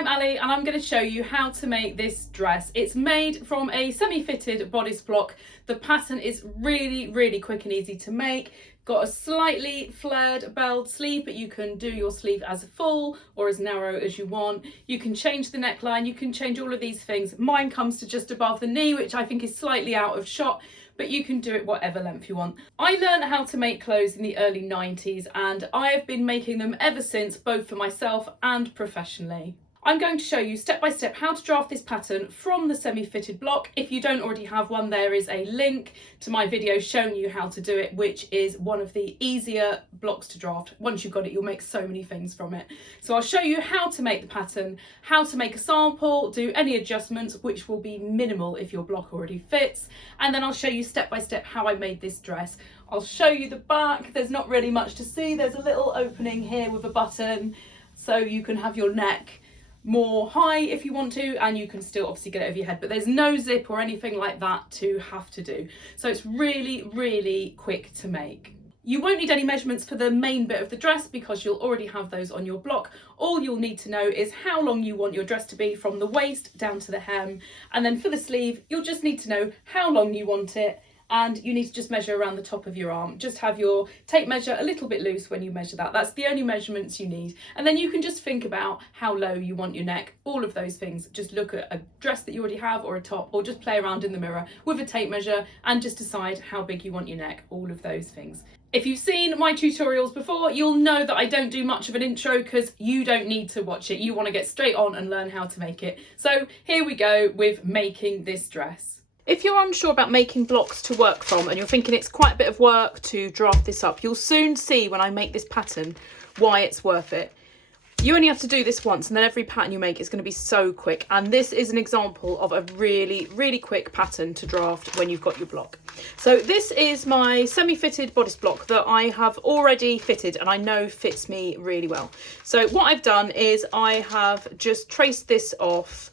I'm Ali and I'm going to show you how to make this dress. It's made from a semi-fitted bodice block. The pattern is really quick and easy to make. Got a slightly flared belled sleeve, but you can do your sleeve as full or as narrow as you want. You can change the neckline, you can change all of these things. Mine comes to just above the knee, which I think is slightly out of shot, but you can do it whatever length you want. I learned how to make clothes in the early 90s and I have been making them ever since, both for myself and professionally. I'm going to show you step by step how to draft this pattern from the semi-fitted block. If you don't already have one, there is a link to my video showing you how to do it, which is one of the easier blocks to draft. Once you've got it, you'll make so many things from it. So I'll show you how to make the pattern, how to make a sample, do any adjustments, which will be minimal if your block already fits. And then I'll show you step by step how I made this dress. I'll show you the back. There's not really much to see. There's a little opening here with a button, so you can have your neck more high if you want to, and you can still obviously get it over your head, but there's no zip or anything like that to have to do. So it's really quick to make. You won't need any measurements for the main bit of the dress because you'll already have those on your block. All you'll need to know is how long you want your dress to be from the waist down to the hem, and then for the sleeve you'll just need to know how long you want it, and you need to just measure around the top of your arm. Just have your tape measure a little bit loose when you measure that. That's the only measurements you need. And then you can just think about how low you want your neck, all of those things. Just look at a dress that you already have or a top, or just play around in the mirror with a tape measure and just decide how big you want your neck, all of those things. If you've seen my tutorials before, you'll know that I don't do much of an intro because you don't need to watch it. You want to get straight on and learn how to make it. So here we go with making this dress. If you're unsure about making blocks to work from and you're thinking it's quite a bit of work to draft this up, you'll soon see when I make this pattern why it's worth it. You only have to do this once and then every pattern you make is going to be so quick. And this is an example of a really quick pattern to draft when you've got your block. So this is my semi-fitted bodice block that I have already fitted and I know fits me really well. So what I've done is I have just traced this off,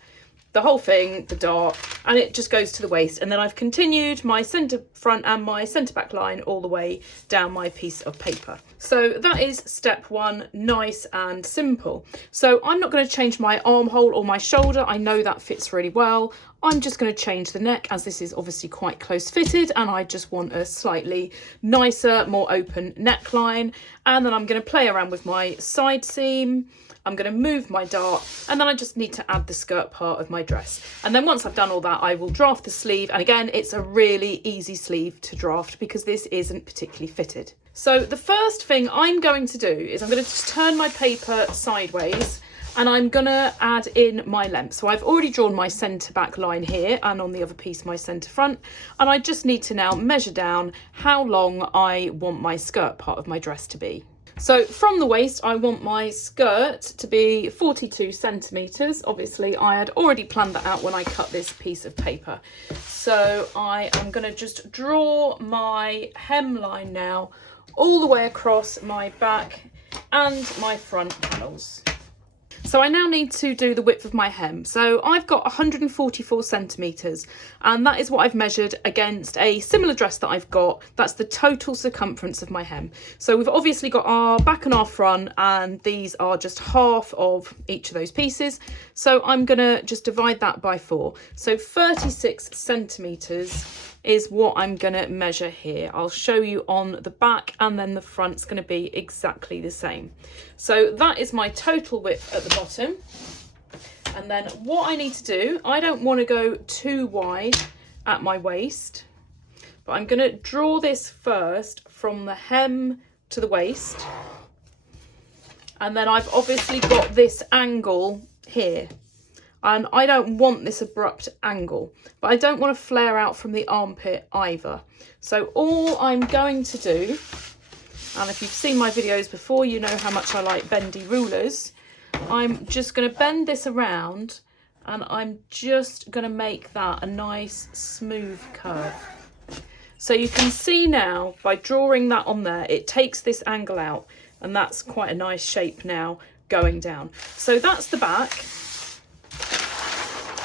the whole thing, the dart, and it just goes to the waist, and then I've continued my centre front and my centre back line all the way down my piece of paper. So that is step one, nice and simple. So I'm not going to change my armhole or my shoulder. I know that fits really well. I'm just going to change the neck as this is obviously quite close fitted and I just want a slightly nicer, more open neckline. And then I'm going to play around with my side seam. I'm going to move my dart, and then I just need to add the skirt part of my dress. And then once I've done all that, I will draft the sleeve. And again, it's a really easy sleeve to draft because this isn't particularly fitted. So the first thing I'm going to do is I'm going to just turn my paper sideways and I'm going to add in my length. So I've already drawn my centre back line here and on the other piece my centre front. And I just need to now measure down how long I want my skirt part of my dress to be. So from the waist, I want my skirt to be 42 centimetres. Obviously, I had already planned that out when I cut this piece of paper. So I am going to just draw my hemline now all the way across my back and my front panels. So I now need to do the width of my hem. So I've got 144 centimetres and that is what I've measured against a similar dress that I've got. That's the total circumference of my hem. So we've obviously got our back and our front, and these are just half of each of those pieces. So I'm going to just divide that by 4. So 36 centimetres is what I'm going to measure here. I'll show you on the back, and then the front's going to be exactly the same. So that is my total width at the bottom. And then what I need to do, I don't want to go too wide at my waist, but I'm going to draw this first from the hem to the waist. And then I've obviously got this angle here. And I don't want this abrupt angle, but I don't want to flare out from the armpit either. So all I'm going to do, and if you've seen my videos before, you know how much I like bendy rulers. I'm just going to bend this around and I'm just going to make that a nice smooth curve. So you can see now by drawing that on there, it takes this angle out, and that's quite a nice shape now going down. So that's the back.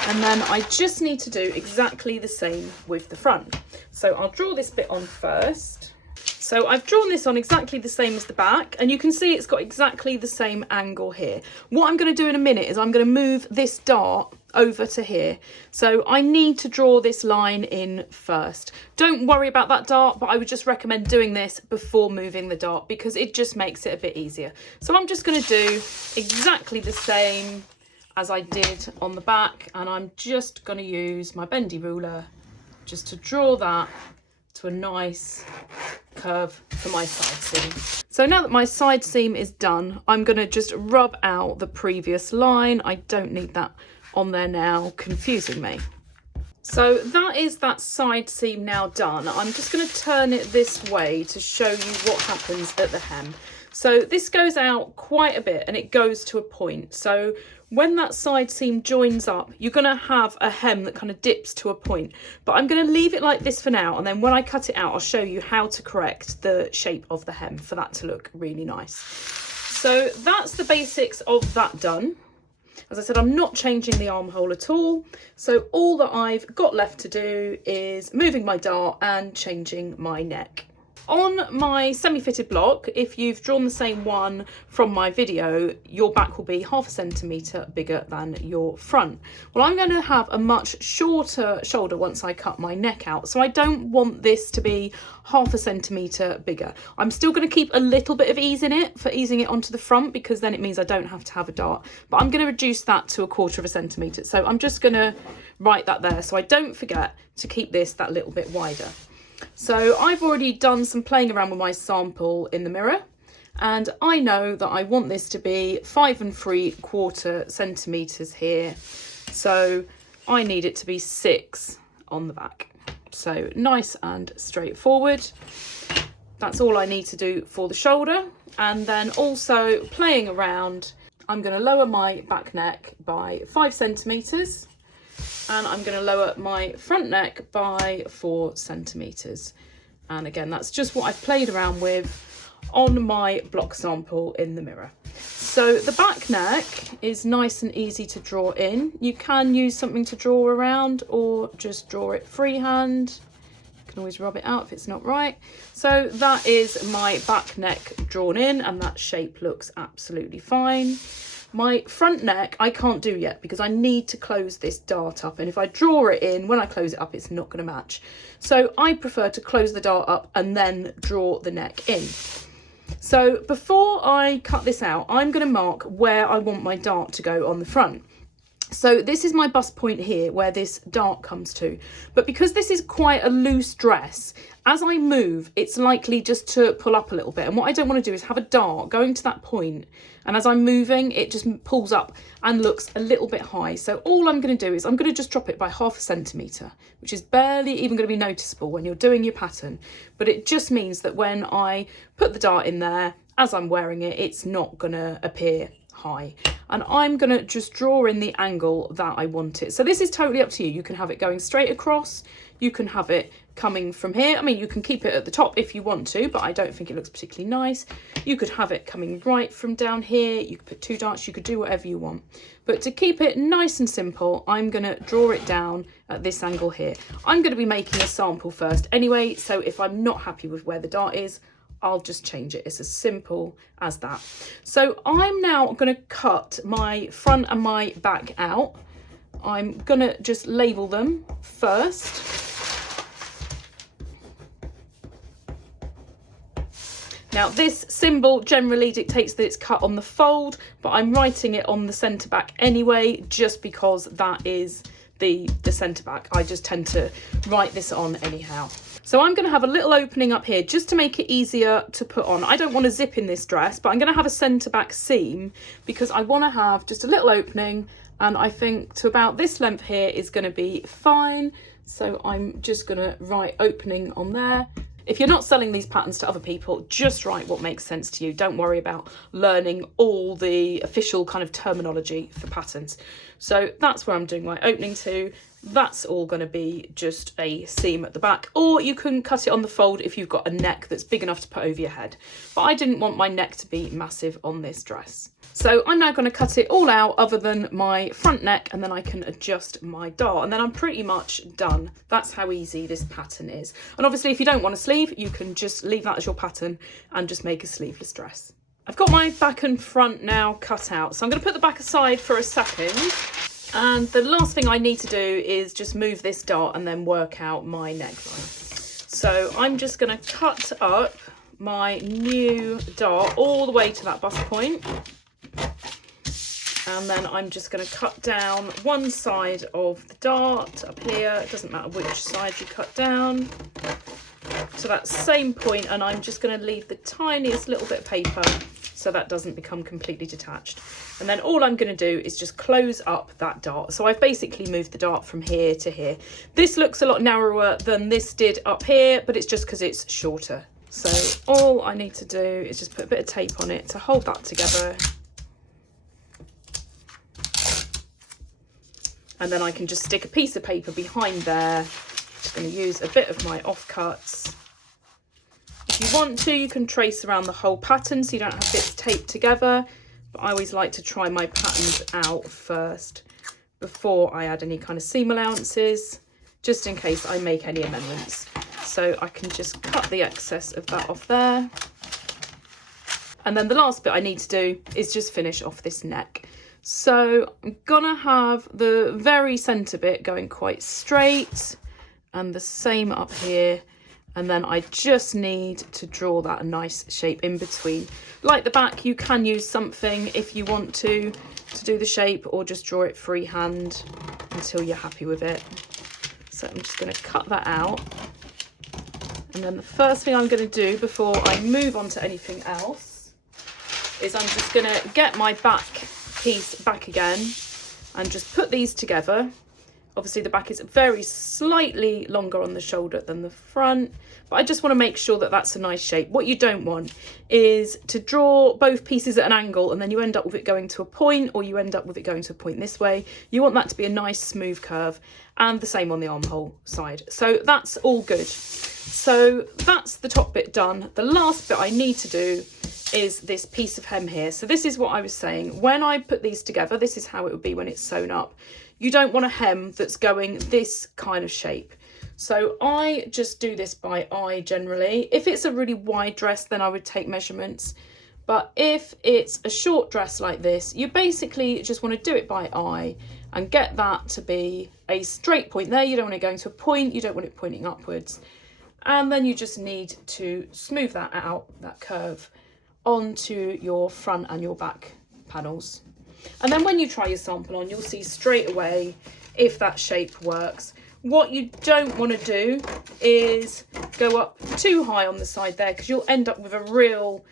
And then I just need to do exactly the same with the front. So I'll draw this bit on first. So So I've drawn this on exactly the same as the back, and you can see it's got exactly the same angle here. What I'm going to do in a minute is I'm going to move this dart over to here. So I need to draw this line in first. Don't worry about that dart, but I would just recommend doing this before moving the dart because it just makes it a bit easier. So I'm just going to do exactly the same as I did on the back, and I'm just going to use my bendy ruler just to draw that to a nice curve for my side seam. So now that my side seam is done, I'm going to just rub out the previous line. I don't need that on there now, confusing me. So that is that side seam now done. I'm just going to turn it this way to show you what happens at the hem. So this goes out quite a bit and it goes to a point. So when that side seam joins up, you're going to have a hem that kind of dips to a point. But I'm going to leave it like this for now, and then when I cut it out, I'll show you how to correct the shape of the hem for that to look really nice. So that's the basics of that done. As I said, I'm not changing the armhole at all. So all that I've got left to do is moving my dart and changing my neck. On my semi-fitted block, if you've drawn the same one from my video, your back will be 0.5 centimetre bigger than your front. Well, I'm going to have a much shorter shoulder once I cut my neck out, so I don't want this to be 0.5 centimetre bigger. I'm still going to keep a little bit of ease in it for easing it onto the front, because then it means I don't have to have a dart, but I'm going to reduce that to 1/4 centimetre. So I'm just going to write that there so I don't forget to keep this that little bit wider. So I've already done some playing around with my sample in the mirror, and I know that I want this to be 5 3/4 centimetres here. So I need it to be 6 on the back. So nice and straightforward. That's all I need to do for the shoulder. And then also playing around, I'm going to lower my back neck by 5 centimetres. And I'm going to lower my front neck by 4 centimetres. And again, that's just what I've played around with on my block sample in the mirror. So the back neck is nice and easy to draw in. You can use something to draw around or just draw it freehand. You can always rub it out if it's not right. So that is my back neck drawn in, and that shape looks absolutely fine. My front neck I can't do yet because I need to close this dart up, and if I draw it in, when I close it up, it's not going to match. So I prefer to close the dart up and then draw the neck in. So before I cut this out, I'm going to mark where I want my dart to go on the front. So this is my bust point here where this dart comes to, but because this is quite a loose dress, as I move, it's likely just to pull up a little bit. And what I don't want to do is have a dart going to that point, and as I'm moving, it just pulls up and looks a little bit high. So all I'm going to do is I'm going to just drop it by 0.5 centimetre, which is barely even going to be noticeable when you're doing your pattern. But it just means that when I put the dart in there, as I'm wearing it, it's not going to appear high. And I'm going to just draw in the angle that I want it. So this is totally up to you. You can have it going straight across. You can have it coming from here. I mean, you can keep it at the top if you want to, but I don't think it looks particularly nice. You could have it coming right from down here. You could put 2 darts. You could do whatever you want. But to keep it nice and simple, I'm going to draw it down at this angle here. I'm going to be making a sample first anyway, so if I'm not happy with where the dart is, I'll just change it. It's as simple as that. So I'm now going to cut my front and my back out. I'm going to just label them first. Now this symbol generally dictates that it's cut on the fold, but I'm writing it on the centre back anyway, just because that is the centre back. I just tend to write this on anyhow. So I'm going to have a little opening up here just to make it easier to put on. I don't want to zip in this dress, but I'm going to have a centre back seam because I want to have just a little opening, and I think to about this length here is going to be fine. So I'm just going to write opening on there. If you're not selling these patterns to other people, just write what makes sense to you. Don't worry about learning all the official kind of terminology for patterns. So that's where I'm doing my opening to, that's all going to be just a seam at the back, or you can cut it on the fold if you've got a neck that's big enough to put over your head. But I didn't want my neck to be massive on this dress. So I'm now going to cut it all out other than my front neck, and then I can adjust my dart, and then I'm pretty much done. That's how easy this pattern is. And obviously if you don't want a sleeve, you can just leave that as your pattern and just make a sleeveless dress. I've got my back and front now cut out, so I'm going to put the back aside for a second. And the last thing I need to do is just move this dart and then work out my neckline. So I'm just going to cut up my new dart all the way to that bust point. And then I'm just going to cut down one side of the dart up here. It doesn't matter which side you cut down, to that same point, and I'm just going to leave the tiniest little bit of paper so that doesn't become completely detached. And then all I'm going to do is just close up that dart. So I've basically moved the dart from here to here. This looks a lot narrower than this did up here, but it's just because it's shorter. So all I need to do is just put a bit of tape on it to hold that together. And then I can just stick a piece of paper behind there. I'm going to use a bit of my offcuts. If you want to, you can trace around the whole pattern so you don't have bits taped together. But I always like to try my patterns out first before I add any kind of seam allowances, just in case I make any amendments. So I can just cut the excess of that off there. And then the last bit I need to do is just finish off this neck. So I'm gonna have the very centre bit going quite straight, and the same up here. And then I just need to draw that a nice shape in between. Like the back, you can use something if you want to do the shape, or just draw it freehand until you're happy with it. So I'm just going to cut that out. And then the first thing I'm going to do before I move on to anything else is I'm just going to get my back piece back again and just put these together. Obviously the back is very slightly longer on the shoulder than the front, but I just want to make sure that that's a nice shape. What you don't want is to draw both pieces at an angle and then you end up with it going to a point, or you end up with it going to a point this way. You want that to be a nice smooth curve, and the same on the armhole side. So that's all good. So that's the top bit done. The last bit I need to do is this piece of hem here. So this is what I was saying. When I put these together, this is how it would be when it's sewn up. You don't want a hem that's going this kind of shape. So I just do this by eye generally. If it's a really wide dress, then I would take measurements. But if it's a short dress like this, you basically just want to do it by eye and get that to be a straight point there. You don't want it going to a point, you don't want it pointing upwards. And then you just need to smooth that out, that curve, onto your front and your back panels. And then when you try your sample on, you'll see straight away if that shape works. What you don't want to do is go up too high on the side there, because you'll end up with a real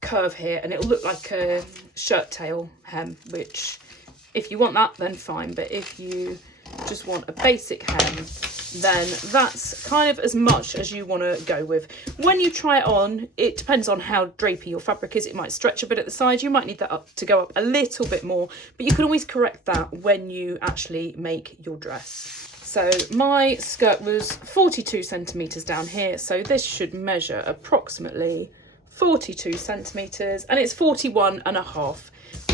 curve here and it'll look like a shirt tail hem, which if you want that, then fine. But if you just want a basic hem, then that's kind of as much as you want to go with. When you try it on, it depends on how drapey your fabric is. It might stretch a bit at the side. You might need that up to go up a little bit more, but you can always correct that when you actually make your dress. So my skirt was 42 centimetres down here, so this should measure approximately 42 centimetres, and it's 41.5.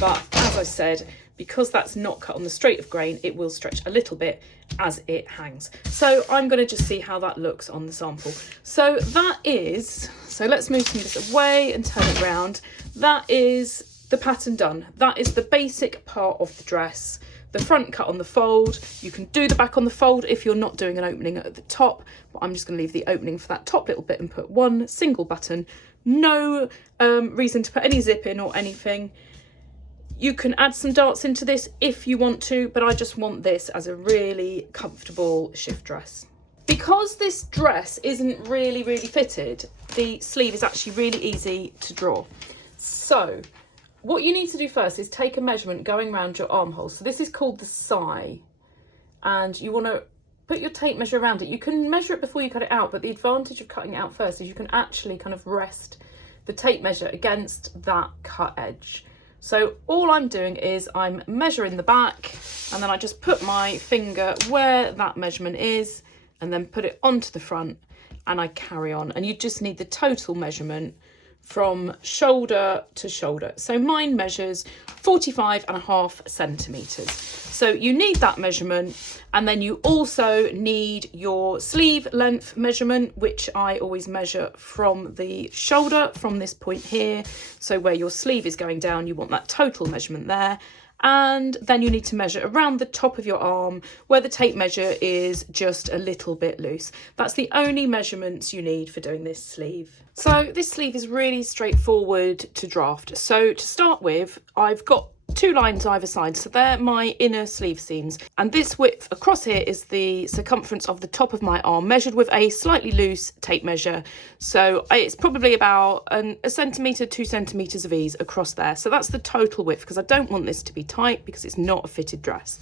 But as I said, because that's not cut on the straight of grain, it will stretch a little bit as it hangs. So I'm going to just see how that looks on the sample. So that is, so let's move some of this away and turn it around. That is the pattern done. That is the basic part of the dress. The front cut on the fold. You can do the back on the fold if you're not doing an opening at the top, but I'm just going to leave the opening for that top little bit and put one single button. No reason to put any zip in or anything. You can add some darts into this if you want to, but I just want this as a really comfortable shift dress. Because this dress isn't really fitted, the sleeve is actually really easy to draw. So what you need to do first is take a measurement going around your armhole. So this is called the sigh, and you want to put your tape measure around it. You can measure it before you cut it out, but the advantage of cutting it out first is you can actually kind of rest the tape measure against that cut edge. So all I'm doing is I'm measuring the back And then I just put my finger where that measurement is and then put it onto the front, and I carry on. And you just need the total measurement from shoulder to shoulder. So mine measures 45.5 centimetres. So you need that measurement, and then you also need your sleeve length measurement, which I always measure from the shoulder, from this point here. So where your sleeve is going down, you want that total measurement there. And then you need to measure around the top of your arm where the tape measure is just a little bit loose. That's the only measurements you need for doing this sleeve. So this sleeve is really straightforward to draft. So to start with, I've got 2 lines either side, so they're my inner sleeve seams, and this width across here is the circumference of the top of my arm measured with a slightly loose tape measure. So it's probably about a centimetre, 2 centimetres of ease across there. So that's the total width, because I don't want this to be tight because it's not a fitted dress.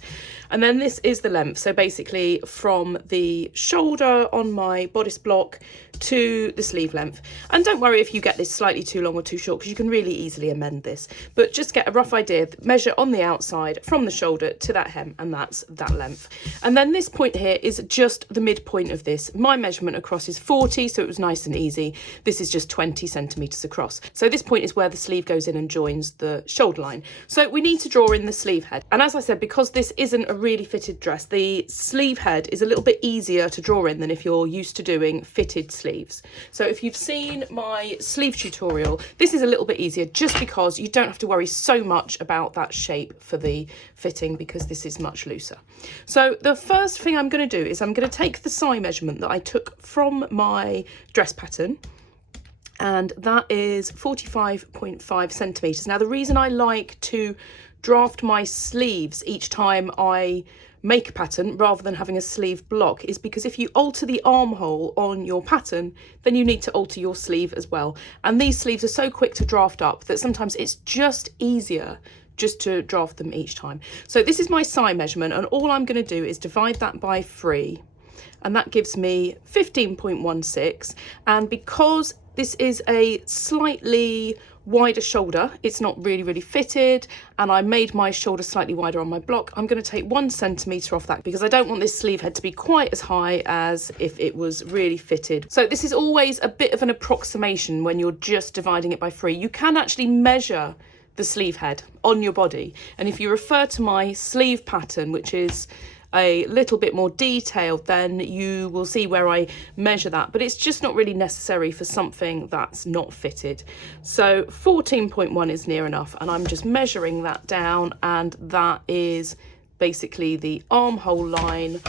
And then this is the length, so basically from the shoulder on my bodice block to the sleeve length. And don't worry if you get this slightly too long or too short, because you can really easily amend this, but just get a rough idea. Measure on the outside from the shoulder to that hem, and that's that length. And then this point here is just the midpoint of this. My measurement across is 40, so it was nice and easy. This is just 20 centimetres across. So this point is where the sleeve goes in and joins the shoulder line. So we need to draw in the sleeve head. And as I said, because this isn't a really fitted dress, the sleeve head is a little bit easier to draw in than if you're used to doing fitted sleeves. So if you've seen my sleeve tutorial, this is a little bit easier just because you don't have to worry so much about that shape for the fitting, because this is much looser. So the first thing I'm going to do is I'm going to take the side measurement that I took from my dress pattern, and that is 45.5 centimetres. Now the reason I like to draft my sleeves each time I make a pattern rather than having a sleeve block is because if you alter the armhole on your pattern, then you need to alter your sleeve as well. And these sleeves are so quick to draft up that sometimes it's just easier just to draft them each time. So this is my side measurement, and all I'm going to do is divide that by 3, and that gives me 15.16. And because this is a slightly wider shoulder, it's not really fitted, and I made my shoulder slightly wider on my block, I'm going to take 1 centimetre off that because I don't want this sleeve head to be quite as high as if it was really fitted. So this is always a bit of an approximation when you're just dividing it by 3. You can actually measure the sleeve head on your body, and if you refer to my sleeve pattern, which is a little bit more detailed, then you will see where I measure that, but it's just not really necessary for something that's not fitted. So 14.1 is near enough, and I'm just measuring that down, and that is basically the armhole line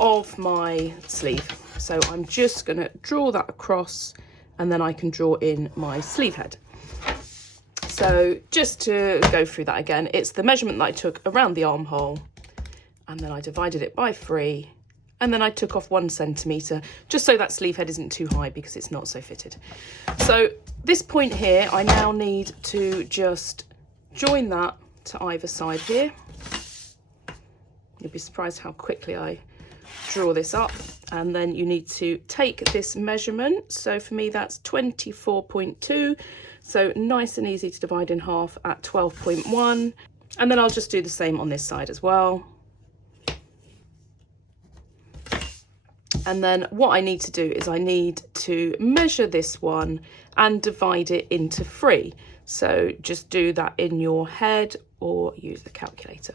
of my sleeve. So I'm just going to draw that across, and then I can draw in my sleeve head. So just to go through that again, it's the measurement that I took around the armhole, and then I divided it by 3, and then I took off 1 centimetre just so that sleeve head isn't too high because it's not so fitted. So this point here, I now need to just join that to either side here. You'll be surprised how quickly I draw this up. And then you need to take this measurement. So for me, that's 24.2. So nice and easy to divide in half at 12.1. And then I'll just do the same on this side as well. And then what I need to do is I need to measure this one and divide it into 3. So just do that in your head or use the calculator.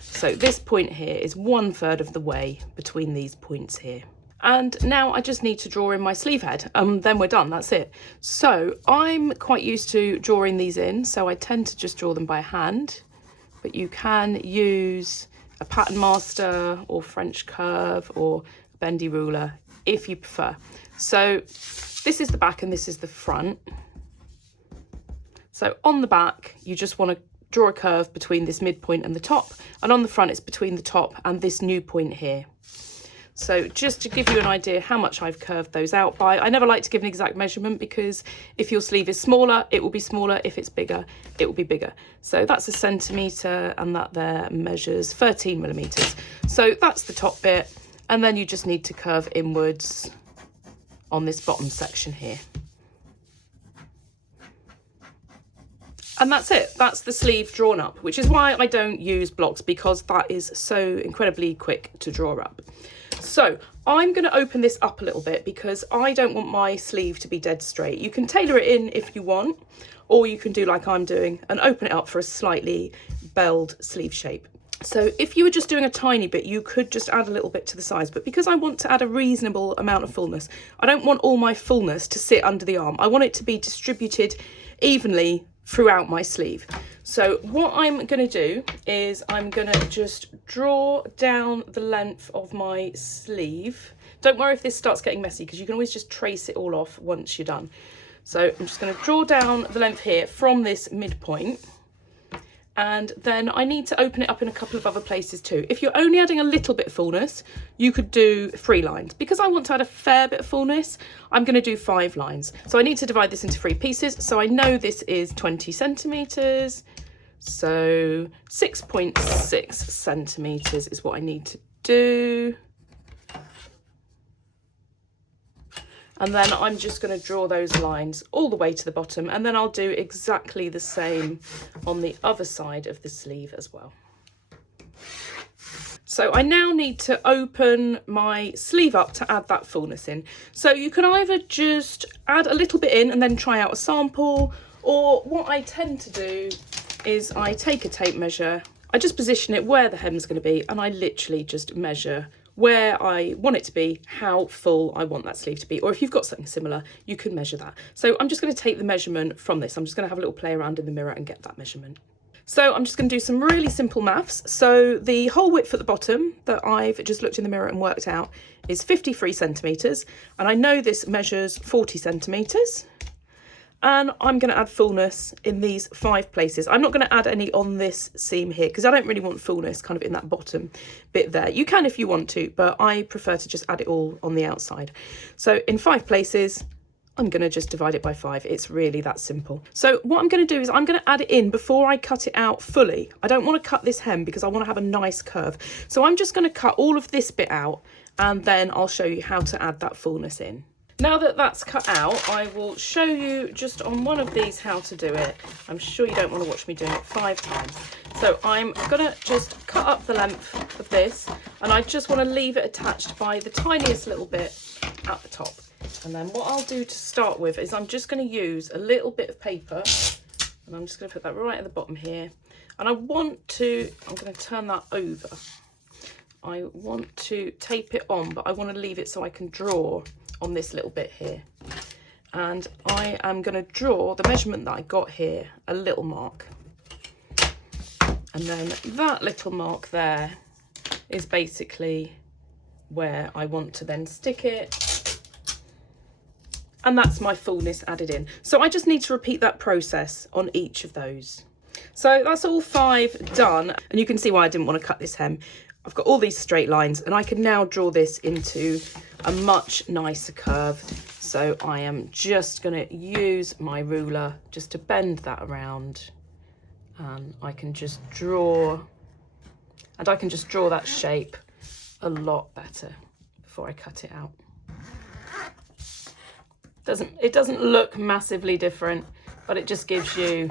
So this point here is 1/3 of the way between these points here. And now I just need to draw in my sleeve head. Then we're done, that's it. So I'm quite used to drawing these in, so I tend to just draw them by hand, but you can use a pattern master or French curve or bendy ruler if you prefer. So this is the back and this is the front. So on the back, you just want to draw a curve between this midpoint and the top, and on the front it's between the top and this new point here. So just to give you an idea how much I've curved those out by, I never like to give an exact measurement because if your sleeve is smaller, it will be smaller. If it's bigger, it will be bigger. So that's 1 centimetre, and that there measures 13 millimetres. So that's the top bit. And then you just need to curve inwards on this bottom section here. And that's it. That's the sleeve drawn up, which is why I don't use blocks, because that is so incredibly quick to draw up. So I'm going to open this up a little bit because I don't want my sleeve to be dead straight. You can tailor it in if you want, or you can do like I'm doing and open it up for a slightly belled sleeve shape. So if you were just doing a tiny bit, you could just add a little bit to the sides. But because I want to add a reasonable amount of fullness, I don't want all my fullness to sit under the arm. I want it to be distributed evenly throughout my sleeve. So what I'm going to do is I'm going to just draw down the length of my sleeve. Don't worry if this starts getting messy, because you can always just trace it all off once you're done. So I'm just going to draw down the length here from this midpoint. And then I need to open it up in a couple of other places too. If you're only adding a little bit of fullness, you could do 3 lines. Because I want to add a fair bit of fullness, I'm going to do 5 lines. So I need to divide this into 3 pieces. So I know this is 20 centimetres. So 6.6 centimetres is what I need to do. And then I'm just going to draw those lines all the way to the bottom, and then I'll do exactly the same on the other side of the sleeve as well. So I now need to open my sleeve up to add that fullness in. So you can either just add a little bit in and then try out a sample, or what I tend to do is I take a tape measure, I just position it where the hem's going to be, and I literally just measure where I want it to be, how full I want that sleeve to be. Or if you've got something similar, you can measure that. So I'm just going to take the measurement from this. I'm just going to have a little play around in the mirror and get that measurement. So I'm just going to do some really simple maths. So the hole width at the bottom that I've just looked in the mirror and worked out is 53 centimetres. And I know this measures 40 centimetres. And I'm going to add fullness in these 5 places. I'm not going to add any on this seam here because I don't really want fullness kind of in that bottom bit there. You can if you want to, but I prefer to just add it all on the outside. So in 5 places, I'm going to just divide it by 5. It's really that simple. So what I'm going to do is I'm going to add it in before I cut it out fully. I don't want to cut this hem because I want to have a nice curve. So I'm just going to cut all of this bit out, and then I'll show you how to add that fullness in. Now that that's cut out, I will show you just on one of these how to do it. I'm sure you don't want to watch me doing it 5 times. So I'm going to just cut up the length of this, and I just want to leave it attached by the tiniest little bit at the top. And then what I'll do to start with is I'm just going to use a little bit of paper, and I'm just going to put that right at the bottom here. And I'm going to turn that over. I want to tape it on, but I want to leave it so I can draw on this little bit here. And I am going to draw the measurement that I got here, a little mark. And then that little mark there is basically where I want to then stick it. And that's my fullness added in. So I just need to repeat that process on each of those. So that's all 5 done. And you can see why I didn't want to cut this hem. I've got all these straight lines, and I can now draw this into a much nicer curve. So I am just going to use my ruler just to bend that around, and I can just draw, and I can just draw that shape a lot better before I cut it out. It doesn't look massively different, but it just gives you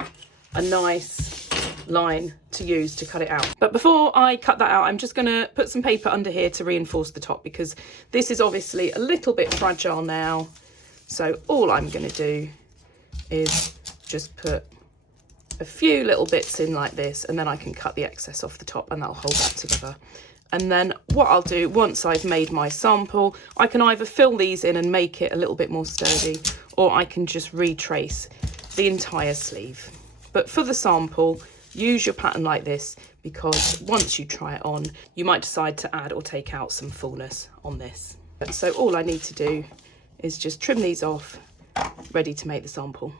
a nice line to use to cut it out. But before I cut that out, I'm just going to put some paper under here to reinforce the top, because this is obviously a little bit fragile now. So all I'm going to do is just put a few little bits in like this, and then I can cut the excess off the top, and that'll hold that together. And then what I'll do, once I've made my sample, I can either fill these in and make it a little bit more sturdy, or I can just retrace the entire sleeve. But for the sample, use your pattern like this, because once you try it on, you might decide to add or take out some fullness on this. So all I need to do is just trim these off, ready to make the sample.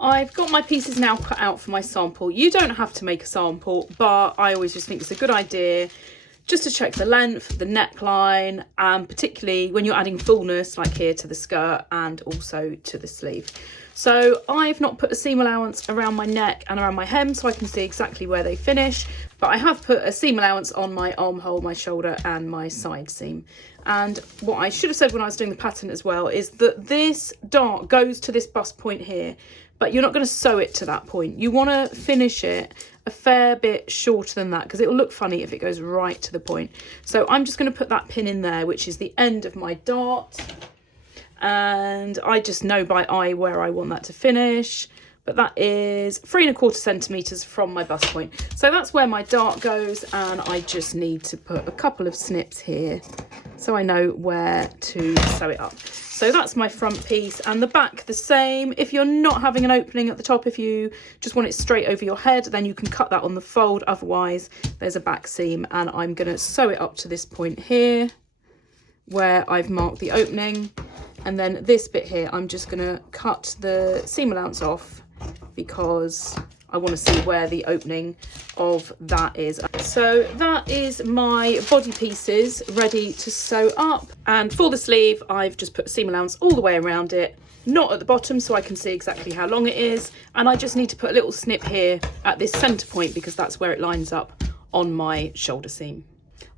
I've got my pieces now cut out for my sample. You don't have to make a sample, but I always just think it's a good idea just to check the length, the neckline, and particularly when you're adding fullness, like here to the skirt and also to the sleeve. So I've not put a seam allowance around my neck and around my hem, so I can see exactly where they finish, but I have put a seam allowance on my armhole, my shoulder and my side seam. And what I should have said when I was doing the pattern as well is that this dart goes to this bust point here, but you're not going to sew it to that point. You want to finish it a fair bit shorter than that, because it will look funny if it goes right to the point. So I'm just going to put that pin in there, which is the end of my dart, and I just know by eye where I want that to finish. But that is 3¼ centimetres from my bust point. So that's where my dart goes, and I just need to put a couple of snips here so I know where to sew it up. So that's my front piece, and the back the same. If you're not having an opening at the top, if you just want it straight over your head, then you can cut that on the fold. Otherwise, there's a back seam, and I'm going to sew it up to this point here where I've marked the opening. And then this bit here, I'm just going to cut the seam allowance off because I want to see where the opening of that is. So that is my body pieces ready to sew up. And for the sleeve, I've just put a seam allowance all the way around it, not at the bottom, so I can see exactly how long it is. And I just need to put a little snip here at this center point because that's where it lines up on my shoulder seam.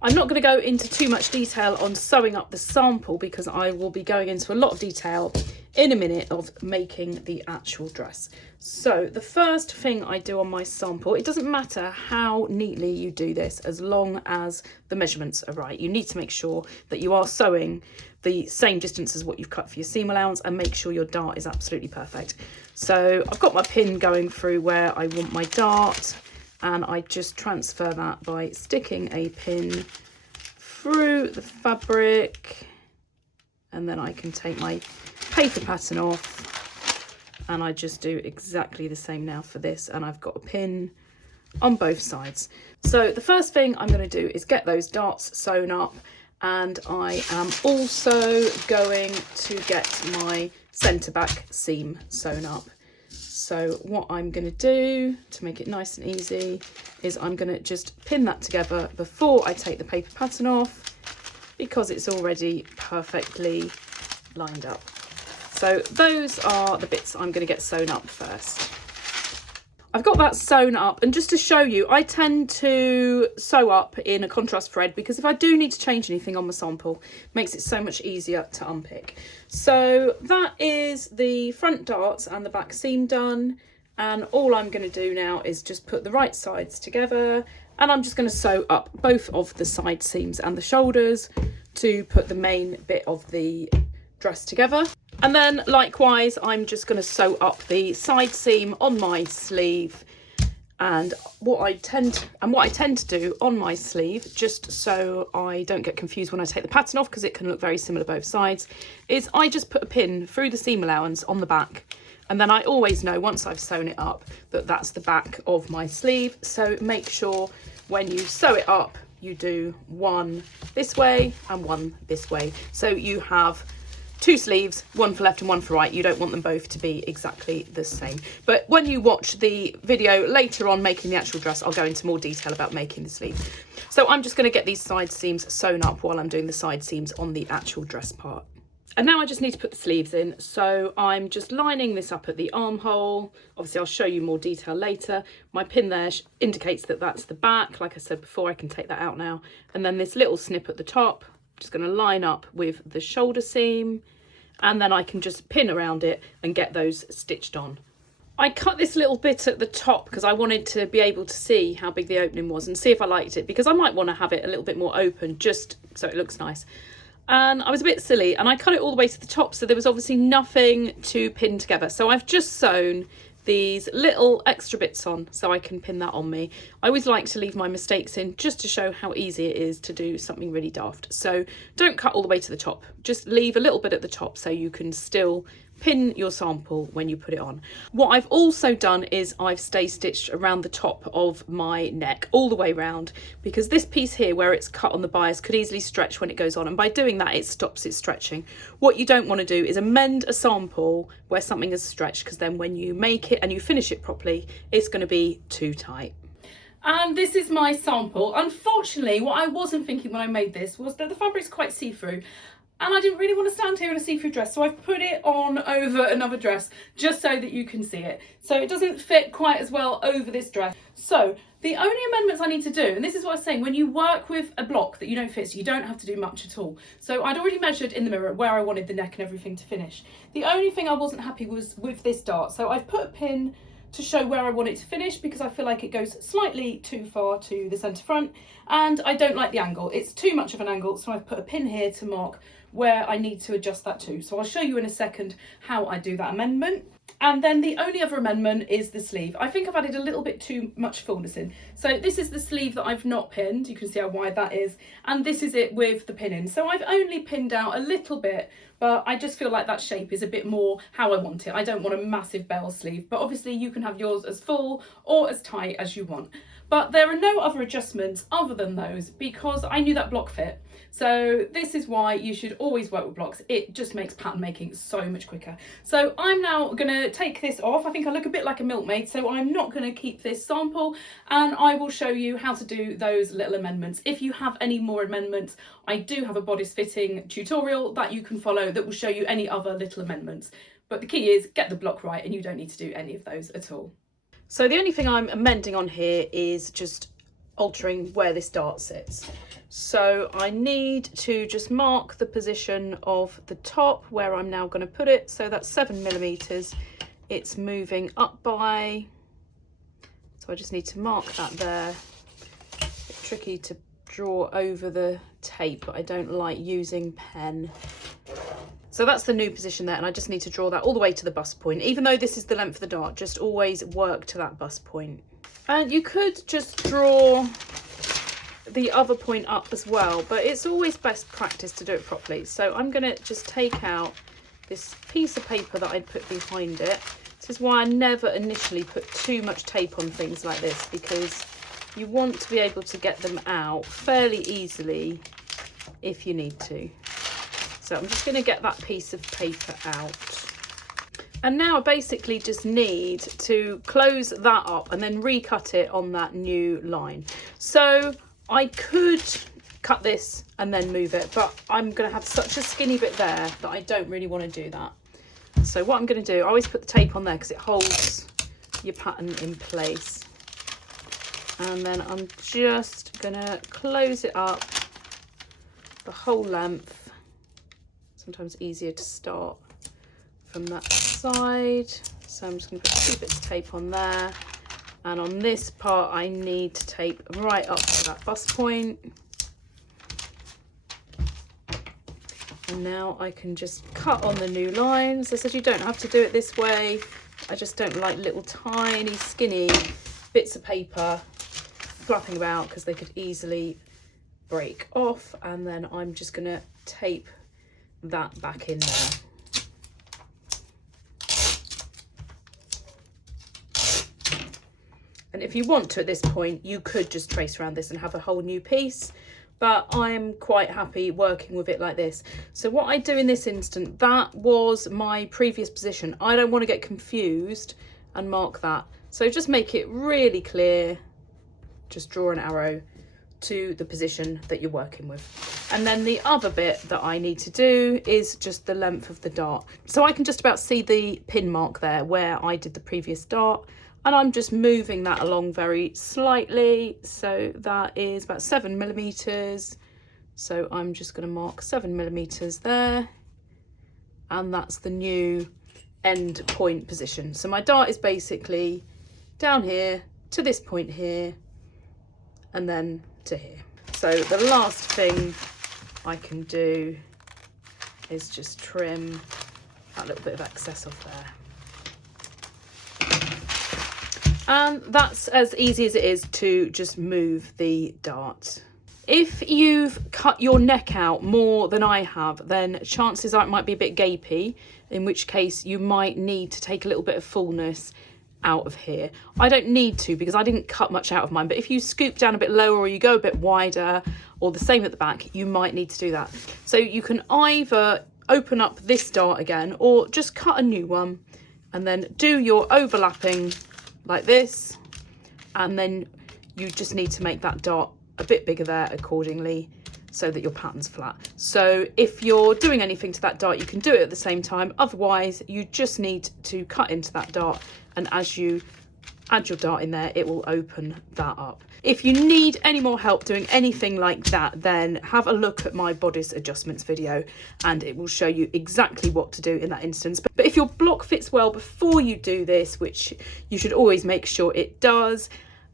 I'm not going to go into too much detail on sewing up the sample because I will be going into a lot of detail in a minute of making the actual dress. So the first thing I do on my sample, it doesn't matter how neatly you do this as long as the measurements are right. You need to make sure that you are sewing the same distance as what you've cut for your seam allowance, and make sure your dart is absolutely perfect. So I've got my pin going through where I want my dart, and I just transfer that by sticking a pin through the fabric, and then I can take my paper pattern off, and I just do exactly the same now for this, and I've got a pin on both sides. So the first thing I'm going to do is get those darts sewn up, and I am also going to get my centre back seam sewn up. So what I'm going to do to make it nice and easy is I'm going to just pin that together before I take the paper pattern off, because it's already perfectly lined up. So those are the bits I'm going to get sewn up first. I've got that sewn up, and just to show you, I tend to sew up in a contrast thread because if I do need to change anything on my sample, it makes it so much easier to unpick. So that is the front darts and the back seam done, and all I'm going to do now is just put the right sides together, and I'm just going to sew up both of the side seams and the shoulders to put the main bit of the dress together. And then likewise, I'm just going to sew up the side seam on my sleeve. And what I tend to do on my sleeve, just so I don't get confused when I take the pattern off, because it can look very similar both sides, is I just put a pin through the seam allowance on the back. And then I always know once I've sewn it up that that's the back of my sleeve. So make sure when you sew it up, you do one this way and one this way. So you have two sleeves, one for left and one for right. You don't want them both to be exactly the same. But when you watch the video later on making the actual dress, I'll go into more detail about making the sleeve. So I'm just going to get these side seams sewn up while I'm doing the side seams on the actual dress part. And now I just need to put the sleeves in. So I'm just lining this up at the armhole. Obviously, I'll show you more detail later. My pin there indicates that that's the back. Like I said before, I can take that out now. And then this little snip at the top, just going to line up with the shoulder seam, and then I can just pin around it and get those stitched on. I cut this little bit at the top because I wanted to be able to see how big the opening was and see if I liked it, because I might want to have it a little bit more open just so it looks nice. And I was a bit silly and I cut it all the way to the top, so there was obviously nothing to pin together. So I've just sewn these little extra bits on so I can pin that on me. I always like to leave my mistakes in just to show how easy it is to do something really daft. So don't cut all the way to the top, just leave a little bit at the top so you can still pin your sample when you put it on. What I've also done is I've stay stitched around the top of my neck all the way round, because this piece here where it's cut on the bias could easily stretch when it goes on, and by doing that it stops it stretching. What you don't want to do is amend a sample where something is stretched, because then when you make it and you finish it properly, it's going to be too tight. And this is my sample. Unfortunately, what I wasn't thinking when I made this was that the fabric's quite see-through. And I didn't really want to stand here in a see-through dress, so I've put it on over another dress just so that you can see it. So it doesn't fit quite as well over this dress. So The only amendments I need to do, and this is what I was saying, when you work with a block that you don't fit, so you don't have to do much at all. So I'd already measured in the mirror where I wanted the neck and everything to finish. The only thing I wasn't happy was with this dart. So I've put a pin to show where I want it to finish because I feel like it goes slightly too far to the centre front and I don't like the angle. It's too much of an angle, so I've put a pin here to mark where I need to adjust that to. So I'll show you in a second how I do that amendment. And then the only other amendment is the sleeve. I think I've added a little bit too much fullness in. So this is the sleeve that I've not pinned. You can see how wide that is. And this is it with the pin in. So I've only pinned out a little bit, but I just feel like that shape is a bit more how I want it. I don't want a massive bell sleeve, but obviously you can have yours as full or as tight as you want. But there are no other adjustments other than those because I knew that block fit. So this is why you should always work with blocks. It just makes pattern making so much quicker. So I'm now gonna take this off. I think I look a bit like a milkmaid, so I'm not gonna keep this sample and I will show you how to do those little amendments. If you have any more amendments, I do have a bodice fitting tutorial that you can follow that will show you any other little amendments. But the key is get the block right and you don't need to do any of those at all. So the only thing I'm amending on here is just altering where this dart sits. So I need to just mark the position of the top where I'm now going to put it. So that's 7mm. It's moving up by, so I just need to mark that there. A bit tricky to draw over the tape, but I don't like using pen. So that's the new position there, and I just need to draw that all the way to the bust point. Even though this is the length of the dart, just always work to that bust point. And you could just draw the other point up as well, but it's always best practice to do it properly. So I'm going to just take out this piece of paper that I'd put behind it. This is why I never initially put too much tape on things like this, because you want to be able to get them out fairly easily if you need to. So I'm just going to get that piece of paper out. And now I basically just need to close that up and then recut it on that new line. So I could cut this and then move it, but I'm going to have such a skinny bit there that I don't really want to do that. So what I'm going to do, I always put the tape on there because it holds your pattern in place. And then I'm just going to close it up the whole length. Sometimes easier to start from that side. So I'm just going to put 2 bits of tape on there. And on this part, I need to tape right up to that bust point. And now I can just cut on the new lines. I said you don't have to do it this way. I just don't like little tiny skinny bits of paper flapping about because they could easily break off. And then I'm just going to tape that back in there. And if you want to at this point, you could just trace around this and have a whole new piece, but I'm quite happy working with it like this. So what I do in this instant, that was my previous position. I don't want to get confused and mark that. So just make it really clear. Just draw an arrow to the position that you're working with. And then the other bit that I need to do is just the length of the dart. So I can just about see the pin mark there where I did the previous dart. And I'm just moving that along very slightly. So that is about 7mm. So I'm just going to mark 7mm there. And that's the new end point position. So my dart is basically down here to this point here and then to here. So the last thing I can do is just trim that little bit of excess off there. And that's as easy as it is to just move the dart. If you've cut your neck out more than I have, then chances are it might be a bit gapey, in which case you might need to take a little bit of fullness out of here. I don't need to because I didn't cut much out of mine, but if you scoop down a bit lower or you go a bit wider or the same at the back, you might need to do that. So you can either open up this dart again or just cut a new one and then do your overlapping like this, and then you just need to make that dart a bit bigger there accordingly so that your pattern's flat. So if you're doing anything to that dart, you can do it at the same time. Otherwise, you just need to cut into that dart, and as you add your dart in there, it will open that up. If you need any more help doing anything like that, then have a look at my bodice adjustments video and it will show you exactly what to do in that instance. But if your block fits well before you do this, which you should always make sure it does,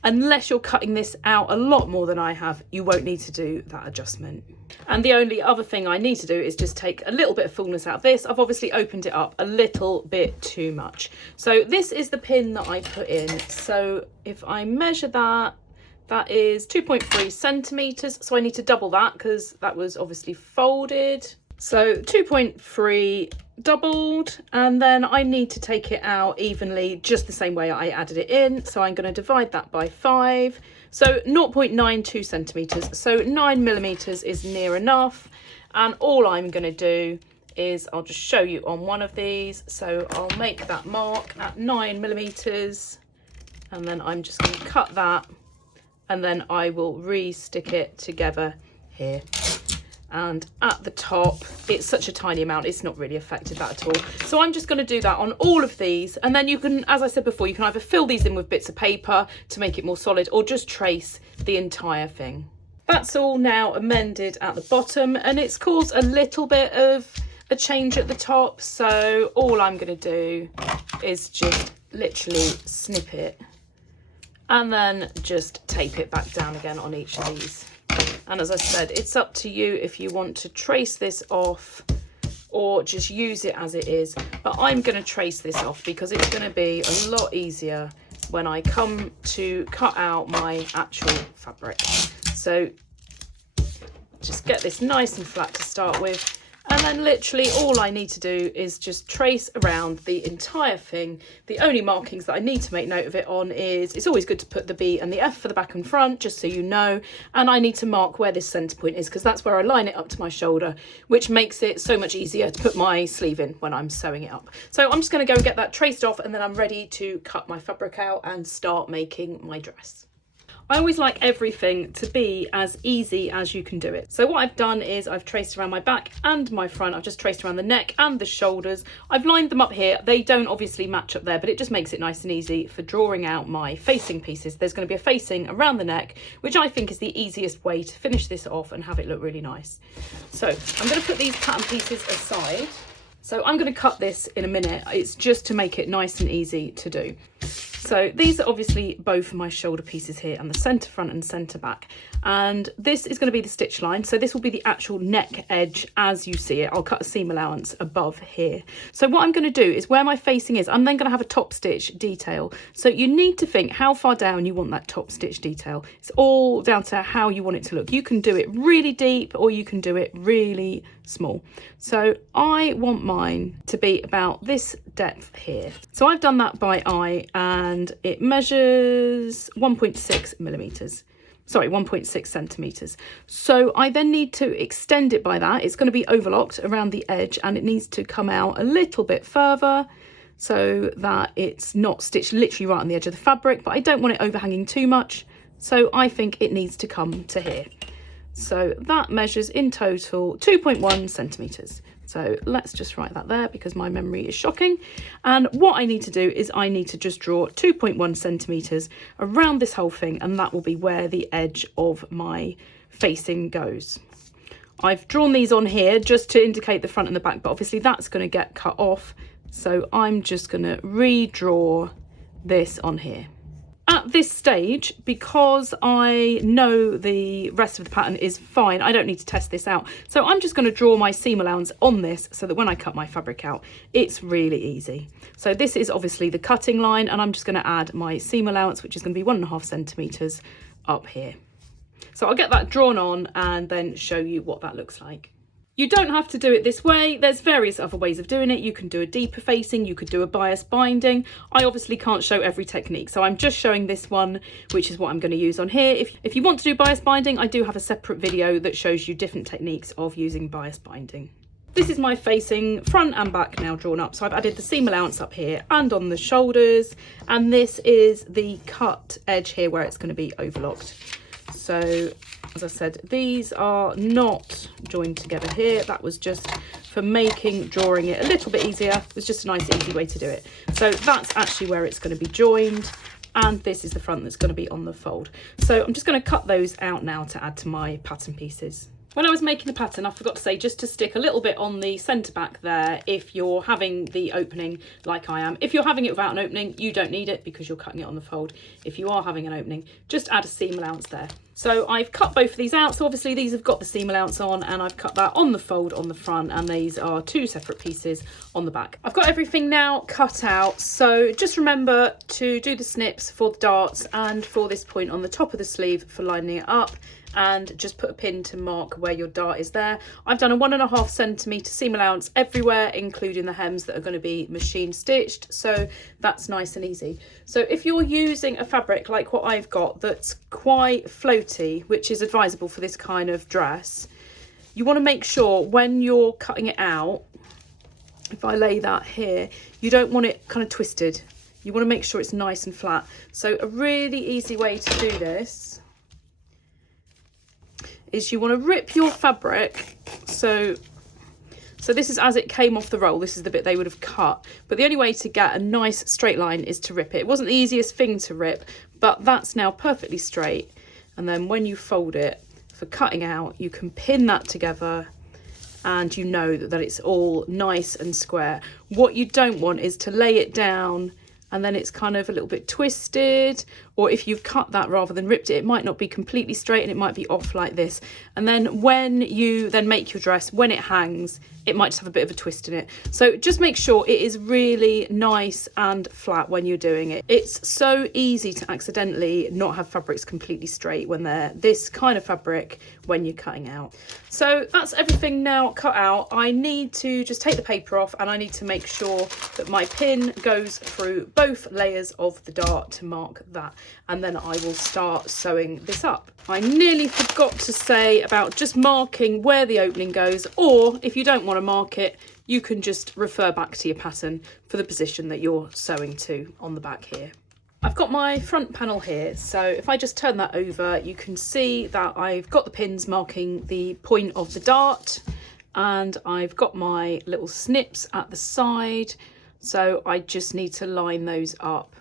unless you're cutting this out a lot more than I have, you won't need to do that adjustment. And the only other thing I need to do is just take a little bit of fullness out of this. I've obviously opened it up a little bit too much. So this is the pin that I put in. So if I measure that, that is 2.3 centimeters. So I need to double that because that was obviously folded. So 2.3 doubled, and then I need to take it out evenly, just the same way I added it in. So I'm going to divide that by 5. So 0.92 centimeters. So 9 millimeters is near enough. And all I'm going to do is I'll just show you on one of these. So I'll make that mark at 9 millimeters, and then I'm just going to cut that, and then I will re-stick it together here. And at the top, it's such a tiny amount, it's not really affected that at all. So I'm just going to do that on all of these, and then you can, as I said before, you can either fill these in with bits of paper to make it more solid, or just trace the entire thing. That's all now amended at the bottom, and it's caused a little bit of a change at the top. So all I'm going to do is just literally snip it and then just tape it back down again on each of these. And as I said, it's up to you if you want to trace this off or just use it as it is. But I'm going to trace this off because it's going to be a lot easier when I come to cut out my actual fabric. So just get this nice and flat to start with. And then literally all I need to do is just trace around the entire thing. The only markings that I need to make note of it on is, it's always good to put the B and the F for the back and front, just so you know. And I need to mark where this centre point is, because that's where I line it up to my shoulder, which makes it so much easier to put my sleeve in when I'm sewing it up. So I'm just going to go and get that traced off, and then I'm ready to cut my fabric out and start making my dress. I always like everything to be as easy as you can do it. So what I've done is I've traced around my back and my front. I've just traced around the neck and the shoulders. I've lined them up here. They don't obviously match up there, but it just makes it nice and easy for drawing out my facing pieces. There's going to be a facing around the neck, which I think is the easiest way to finish this off and have it look really nice. So I'm going to put these pattern pieces aside. So I'm going to cut this in a minute. It's just to make it nice and easy to do. So these are obviously both my shoulder pieces here, and the centre front and centre back. And this is going to be the stitch line. So this will be the actual neck edge as you see it. I'll cut a seam allowance above here. So what I'm going to do is where my facing is, I'm then going to have a top stitch detail. So you need to think how far down you want that top stitch detail. It's all down to how you want it to look. You can do it really deep or you can do it really small. So I want mine to be about this depth here. So I've done that by eye, and it measures 1.6 millimeters. Sorry, 1.6 centimeters. So I then need to extend it by that. It's going to be overlocked around the edge, and it needs to come out a little bit further so that it's not stitched literally right on the edge of the fabric, but I don't want it overhanging too much. So I think it needs to come to here. So that measures in total 2.1 centimeters. So let's just write that there because my memory is shocking. And what I need to do is I need to just draw 2.1 centimeters around this whole thing, and that will be where the edge of my facing goes. I've drawn these on here just to indicate the front and the back, but obviously that's going to get cut off. So I'm just going to redraw this on here. At this stage, because I know the rest of the pattern is fine, I don't need to test this out. So I'm just going to draw my seam allowance on this so that when I cut my fabric out, it's really easy. So this is obviously the cutting line, and I'm just going to add my seam allowance, which is going to be 1.5 centimeters up here. So I'll get that drawn on and then show you what that looks like. You don't have to do it this way. There's various other ways of doing it. You can do a deeper facing, you could do a bias binding. I obviously can't show every technique, so I'm just showing this one, which is what I'm going to use on here. If you want to do bias binding, I do have a separate video that shows you different techniques of using bias binding. This is my facing front and back now drawn up. So I've added the seam allowance up here and on the shoulders, and this is the cut edge here where it's going to be overlocked. So as I said, these are not joined together here. That was just for making drawing it a little bit easier. It was just a nice easy way to do it. So that's actually where it's going to be joined. and this is the front that's going to be on the fold. So I'm just going to cut those out now to add to my pattern pieces. When I was making the pattern, I forgot to say just to stick a little bit on the centre back there if you're having the opening like I am. If you're having it without an opening, you don't need it because you're cutting it on the fold. If you are having an opening, just add a seam allowance there. So I've cut both of these out. So obviously these have got the seam allowance on, and I've cut that on the fold on the front, and these are two separate pieces on the back. I've got everything now cut out. So just remember to do the snips for the darts and for this point on the top of the sleeve for lining it up, and just put a pin to mark where your dart is there. I've done a 1.5 centimetre seam allowance everywhere, including the hems that are going to be machine stitched, so that's nice and easy. So if you're using a fabric like what I've got that's quite floaty, which is advisable for this kind of dress, you want to make sure when you're cutting it out, if I lay that here, you don't want it kind of twisted. You want to make sure it's nice and flat. So a really easy way to do this is you want to rip your fabric. So this is as it came off the roll. This is the bit they would have cut. But the only way to get a nice straight line is to rip it. It wasn't the easiest thing to rip, but that's now perfectly straight. And then when you fold it for cutting out, you can pin that together, and you know that it's all nice and square. What you don't want is to lay it down and then it's kind of a little bit twisted, or if you've cut that rather than ripped it, it might not be completely straight and it might be off like this. And then when you then make your dress, when it hangs, it might just have a bit of a twist in it. So just make sure it is really nice and flat when you're doing it. It's so easy to accidentally not have fabrics completely straight when they're this kind of fabric when you're cutting out. So that's everything now cut out. I need to just take the paper off, and I need to make sure that my pin goes through both layers of the dart to mark that, and then I will start sewing this up. I nearly forgot to say about just marking where the opening goes, or if you don't want to mark it, you can just refer back to your pattern for the position that you're sewing to on the back here. I've got my front panel here, so if I just turn that over, you can see that I've got the pins marking the point of the dart, and I've got my little snips at the side, so I just need to line those up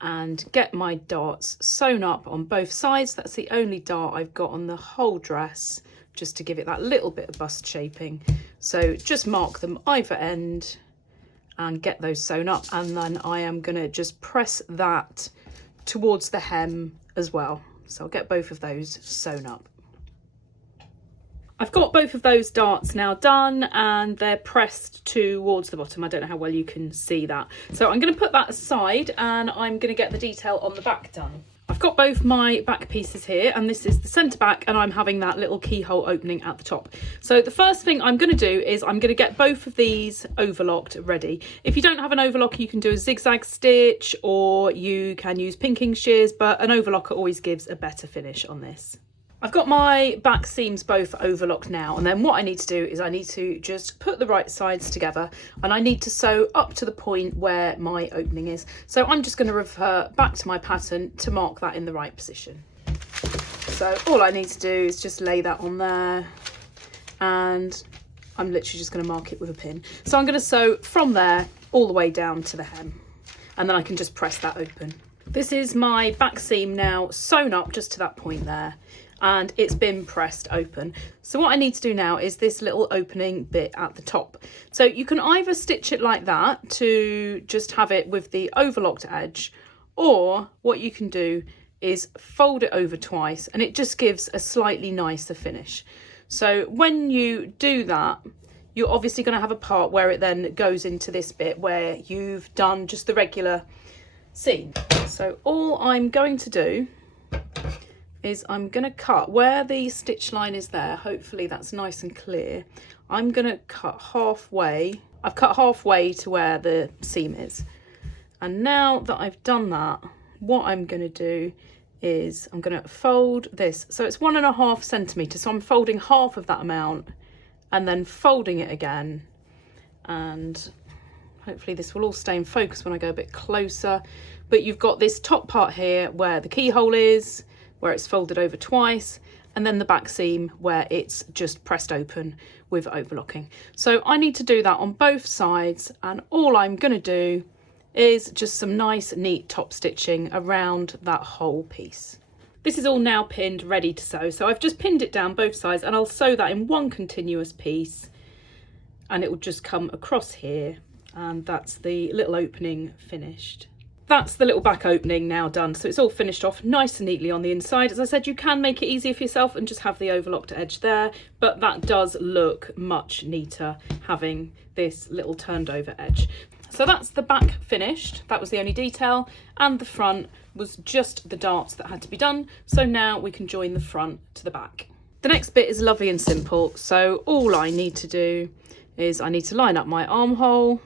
and get my darts sewn up on both sides. That's the only dart I've got on the whole dress, just to give it that little bit of bust shaping. So just mark them either end and get those sewn up, and then I am going to just press that towards the hem as well. So I'll get both of those sewn up. I've got both of those darts now done, and they're pressed towards the bottom. I don't know how well you can see that. So I'm going to put that aside, and I'm going to get the detail on the back done. I've got both my back pieces here, and this is the centre back, and I'm having that little keyhole opening at the top. So the first thing I'm going to do is I'm going to get both of these overlocked ready. If you don't have an overlock, you can do a zigzag stitch, or you can use pinking shears, but an overlocker always gives a better finish on this. I've got my back seams both overlocked now, and then what I need to do is I need to just put the right sides together, and I need to sew up to the point where my opening is. So I'm just going to refer back to my pattern to mark that in the right position. So all I need to do is just lay that on there, and I'm literally just going to mark it with a pin. So I'm going to sew from there all the way down to the hem, and then I can just press that open. This is my back seam now sewn up just to that point there, and it's been pressed open. So what I need to do now is this little opening bit at the top. So you can either stitch it like that to just have it with the overlocked edge, or what you can do is fold it over twice, and it just gives a slightly nicer finish. So when you do that, you're obviously going to have a part where it then goes into this bit where you've done just the regular seam. So all I'm going to do is I'm going to cut where the stitch line is there. Hopefully that's nice and clear. I'm going to cut halfway. I've cut halfway to where the seam is. And now that I've done that, what I'm going to do is I'm going to fold this. So it's 1.5 centimetres. So I'm folding half of that amount and then folding it again. And hopefully this will all stay in focus when I go a bit closer. But you've got this top part here where the keyhole is, where it's folded over twice, and then the back seam where it's just pressed open with overlocking. So I need to do that on both sides, and all I'm going to do is just some nice neat top stitching around that whole piece. This is all now pinned, ready to sew. So I've just pinned it down both sides and I'll sew that in one continuous piece, and it will just come across here, and that's the little opening finished. That's the little back opening now done. So it's all finished off nice and neatly on the inside. As I said, you can make it easier for yourself and just have the overlocked edge there, but that does look much neater having this little turned over edge. So that's the back finished. That was the only detail, and the front was just the darts that had to be done. So now we can join the front to the back. The next bit is lovely and simple. So all I need to do is I need to line up my armhole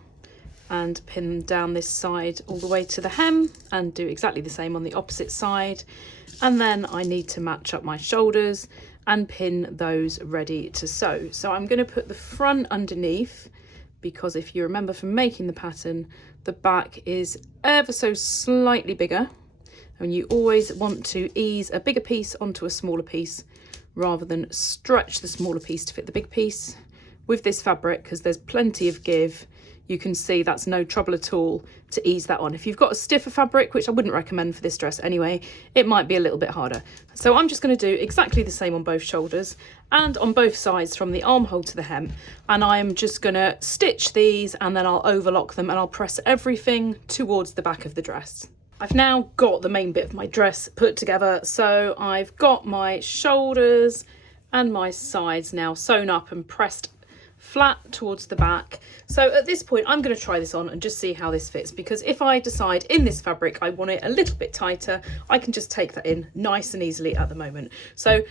and pin down this side all the way to the hem, and do exactly the same on the opposite side. And then I need to match up my shoulders and pin those ready to sew. So I'm going to put the front underneath, because if you remember from making the pattern, the back is ever so slightly bigger, and you always want to ease a bigger piece onto a smaller piece rather than stretch the smaller piece to fit the big piece. With this fabric, because there's plenty of give, you can see that's no trouble at all to ease that on. If you've got a stiffer fabric, which I wouldn't recommend for this dress anyway, it might be a little bit harder. So I'm just going to do exactly the same on both shoulders and on both sides from the armhole to the hem. And I'm just going to stitch these, and then I'll overlock them, and I'll press everything towards the back of the dress. I've now got the main bit of my dress put together. So I've got my shoulders and my sides now sewn up and pressed flat towards the back. So at this point I'm going to try this on and just see how this fits, because if I decide in this fabric I want it a little bit tighter, I can just take that in nice and easily at the moment. So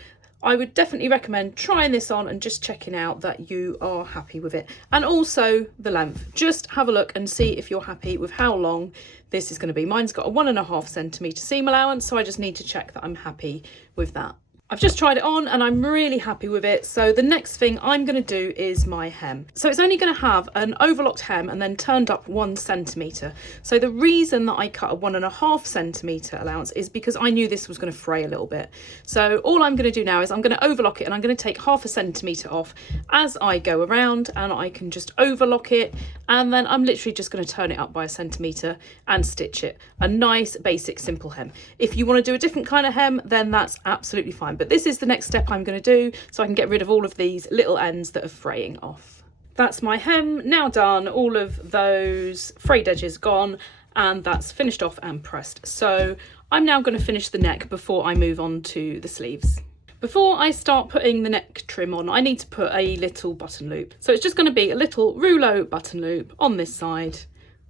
I would definitely recommend trying this on and just checking out that you are happy with it, and also the length. Just have a look and see if you're happy with how long this is going to be. Mine's got a 1.5 centimetre seam allowance, so I just need to check that I'm happy with that. I've just tried it on and I'm really happy with it. So the next thing I'm going to do is my hem. So it's only going to have an overlocked hem and then turned up 1 centimetre. So the reason that I cut a 1.5 centimetre allowance is because I knew this was going to fray a little bit. So all I'm going to do now is I'm going to overlock it, and I'm going to take 0.5 centimetre off as I go around, and I can just overlock it, and then I'm literally just going to turn it up by 1 centimetre and stitch it. A nice basic simple hem. If you want to do a different kind of hem, then that's absolutely fine. But this is the next step I'm going to do, so I can get rid of all of these little ends that are fraying off. That's my hem now done, all of those frayed edges gone, and that's finished off and pressed. So I'm now going to finish the neck before I move on to the sleeves. Before I start putting the neck trim on, I need to put a little button loop. So it's just going to be a little rouleau button loop on this side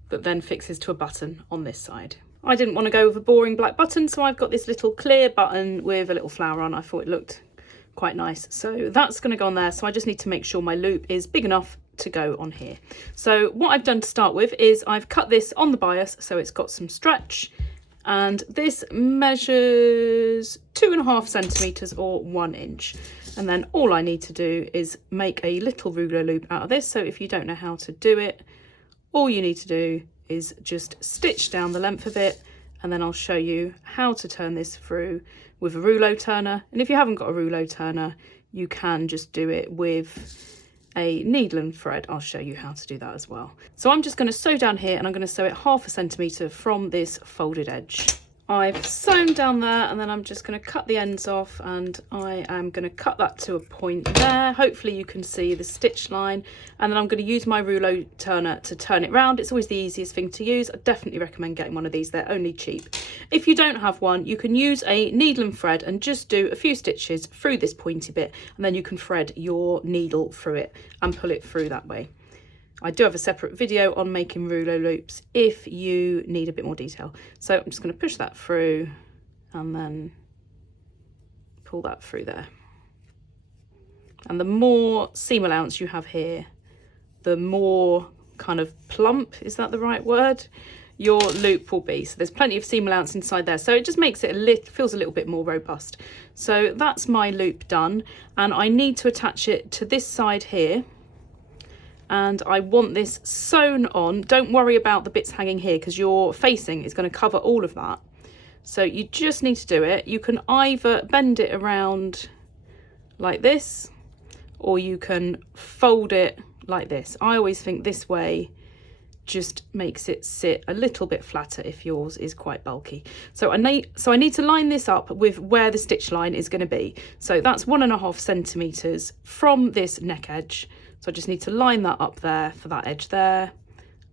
that then fixes to a button on this side. I didn't want to go with a boring black button, so I've got this little clear button with a little flower on. I thought it looked quite nice. So that's going to go on there. So I just need to make sure my loop is big enough to go on here. So what I've done to start with is I've cut this on the bias, so it's got some stretch, and this measures 2.5 centimetres or 1 inch. And then all I need to do is make a little rouleau loop out of this. So if you don't know how to do it, all you need to do is just stitch down the length of it, and then I'll show you how to turn this through with a rouleau turner. And if you haven't got a rouleau turner, you can just do it with a needle and thread. I'll show you how to do that as well. So I'm just going to sew down here, and I'm going to sew it 0.5 centimetre from this folded edge. I've sewn down there, and then I'm just going to cut the ends off, and I am going to cut that to a point there. Hopefully you can see the stitch line, and then I'm going to use my rouleau turner to turn it round. It's always the easiest thing to use. I definitely recommend getting one of these. They're only cheap. If you don't have one, you can use a needle and thread and just do a few stitches through this pointy bit, and then you can thread your needle through it and pull it through that way. I do have a separate video on making rouleau loops if you need a bit more detail. So I'm just going to push that through and then pull that through there. And the more seam allowance you have here, the more kind of plump, is that the right word, your loop will be. So there's plenty of seam allowance inside there, so it just makes it feels a little bit more robust. So that's my loop done, and I need to attach it to this side here. And I want this sewn on. Don't worry about the bits hanging here, because your facing is going to cover all of that. So you just need to do it. You can either bend it around like this, or you can fold it like this. I always think this way just makes it sit a little bit flatter if yours is quite bulky. So I need to line this up with where the stitch line is going to be. So that's 1.5 centimeters from this neck edge. So I just need to line that up there for that edge there.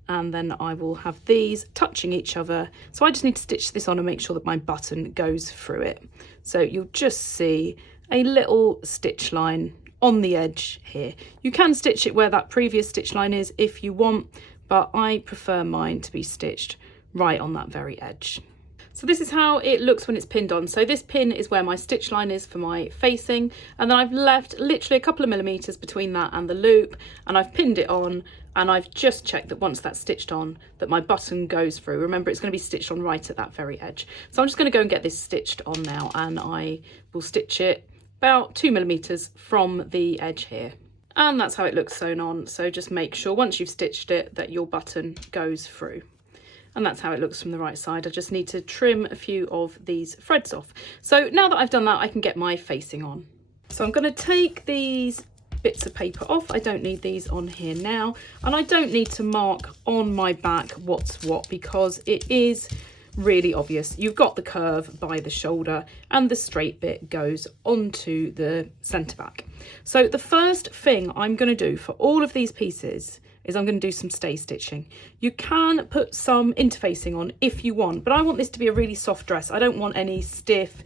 And then I will have these touching each other. So I just need to stitch this on and make sure that my button goes through it. So you'll just see a little stitch line on the edge here. You can stitch it where that previous stitch line is if you want, but I prefer mine to be stitched right on that very edge. So this is how it looks when it's pinned on. So this pin is where my stitch line is for my facing, and then I've left literally a couple of millimeters between that and the loop, and I've pinned it on, and I've just checked that once that's stitched on that my button goes through. Remember, it's going to be stitched on right at that very edge. So I'm just going to go and get this stitched on now, and I will stitch it about 2 millimeters from the edge here. And that's how it looks sewn on. So just make sure once you've stitched it that your button goes through. And that's how it looks from the right side. I just need to trim a few of these threads off. So now that I've done that, I can get my facing on. So I'm going to take these bits of paper off. I don't need these on here now. And I don't need to mark on my back what's what, because it is really obvious. You've got the curve by the shoulder and the straight bit goes onto the centre back. So the first thing I'm going to do for all of these pieces is I'm going to do some stay stitching. You can put some interfacing on if you want, but I want this to be a really soft dress. I don't want any stiff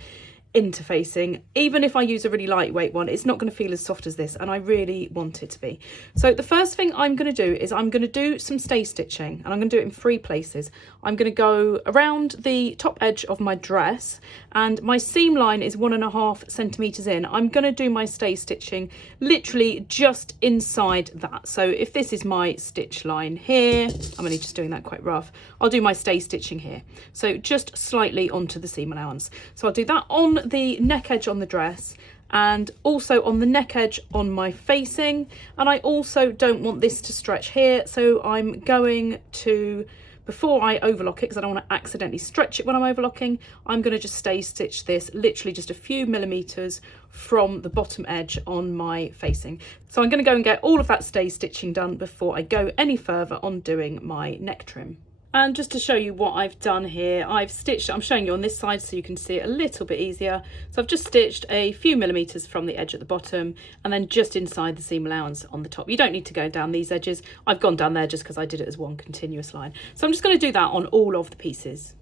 interfacing. Even if I use a really lightweight one, it's not going to feel as soft as this, and I really want it to be. So the first thing I'm going to do is I'm going to do some stay stitching, and I'm going to do it in 3 places. I'm going to go around the top edge of my dress, and my seam line is 1.5 centimeters in. I'm going to do my stay stitching literally just inside that. So if this is my stitch line here, I'm only just doing that quite rough, I'll do my stay stitching here. So just slightly onto the seam allowance. So I'll do that on the neck edge on the dress, and also on the neck edge on my facing. And I also don't want this to stretch here, so I'm going to, before I overlock it, because I don't want to accidentally stretch it when I'm overlocking, I'm going to just stay stitch this literally just a few millimeters from the bottom edge on my facing. So I'm going to go and get all of that stay stitching done before I go any further on doing my neck trim. And just to show you what I've done here, I've stitched, I'm showing you on this side so you can see it a little bit easier. So I've just stitched a few millimeters from the edge at the bottom, and then just inside the seam allowance on the top. You don't need to go down these edges. I've gone down there just because I did it as one continuous line. So I'm just going to do that on all of the pieces.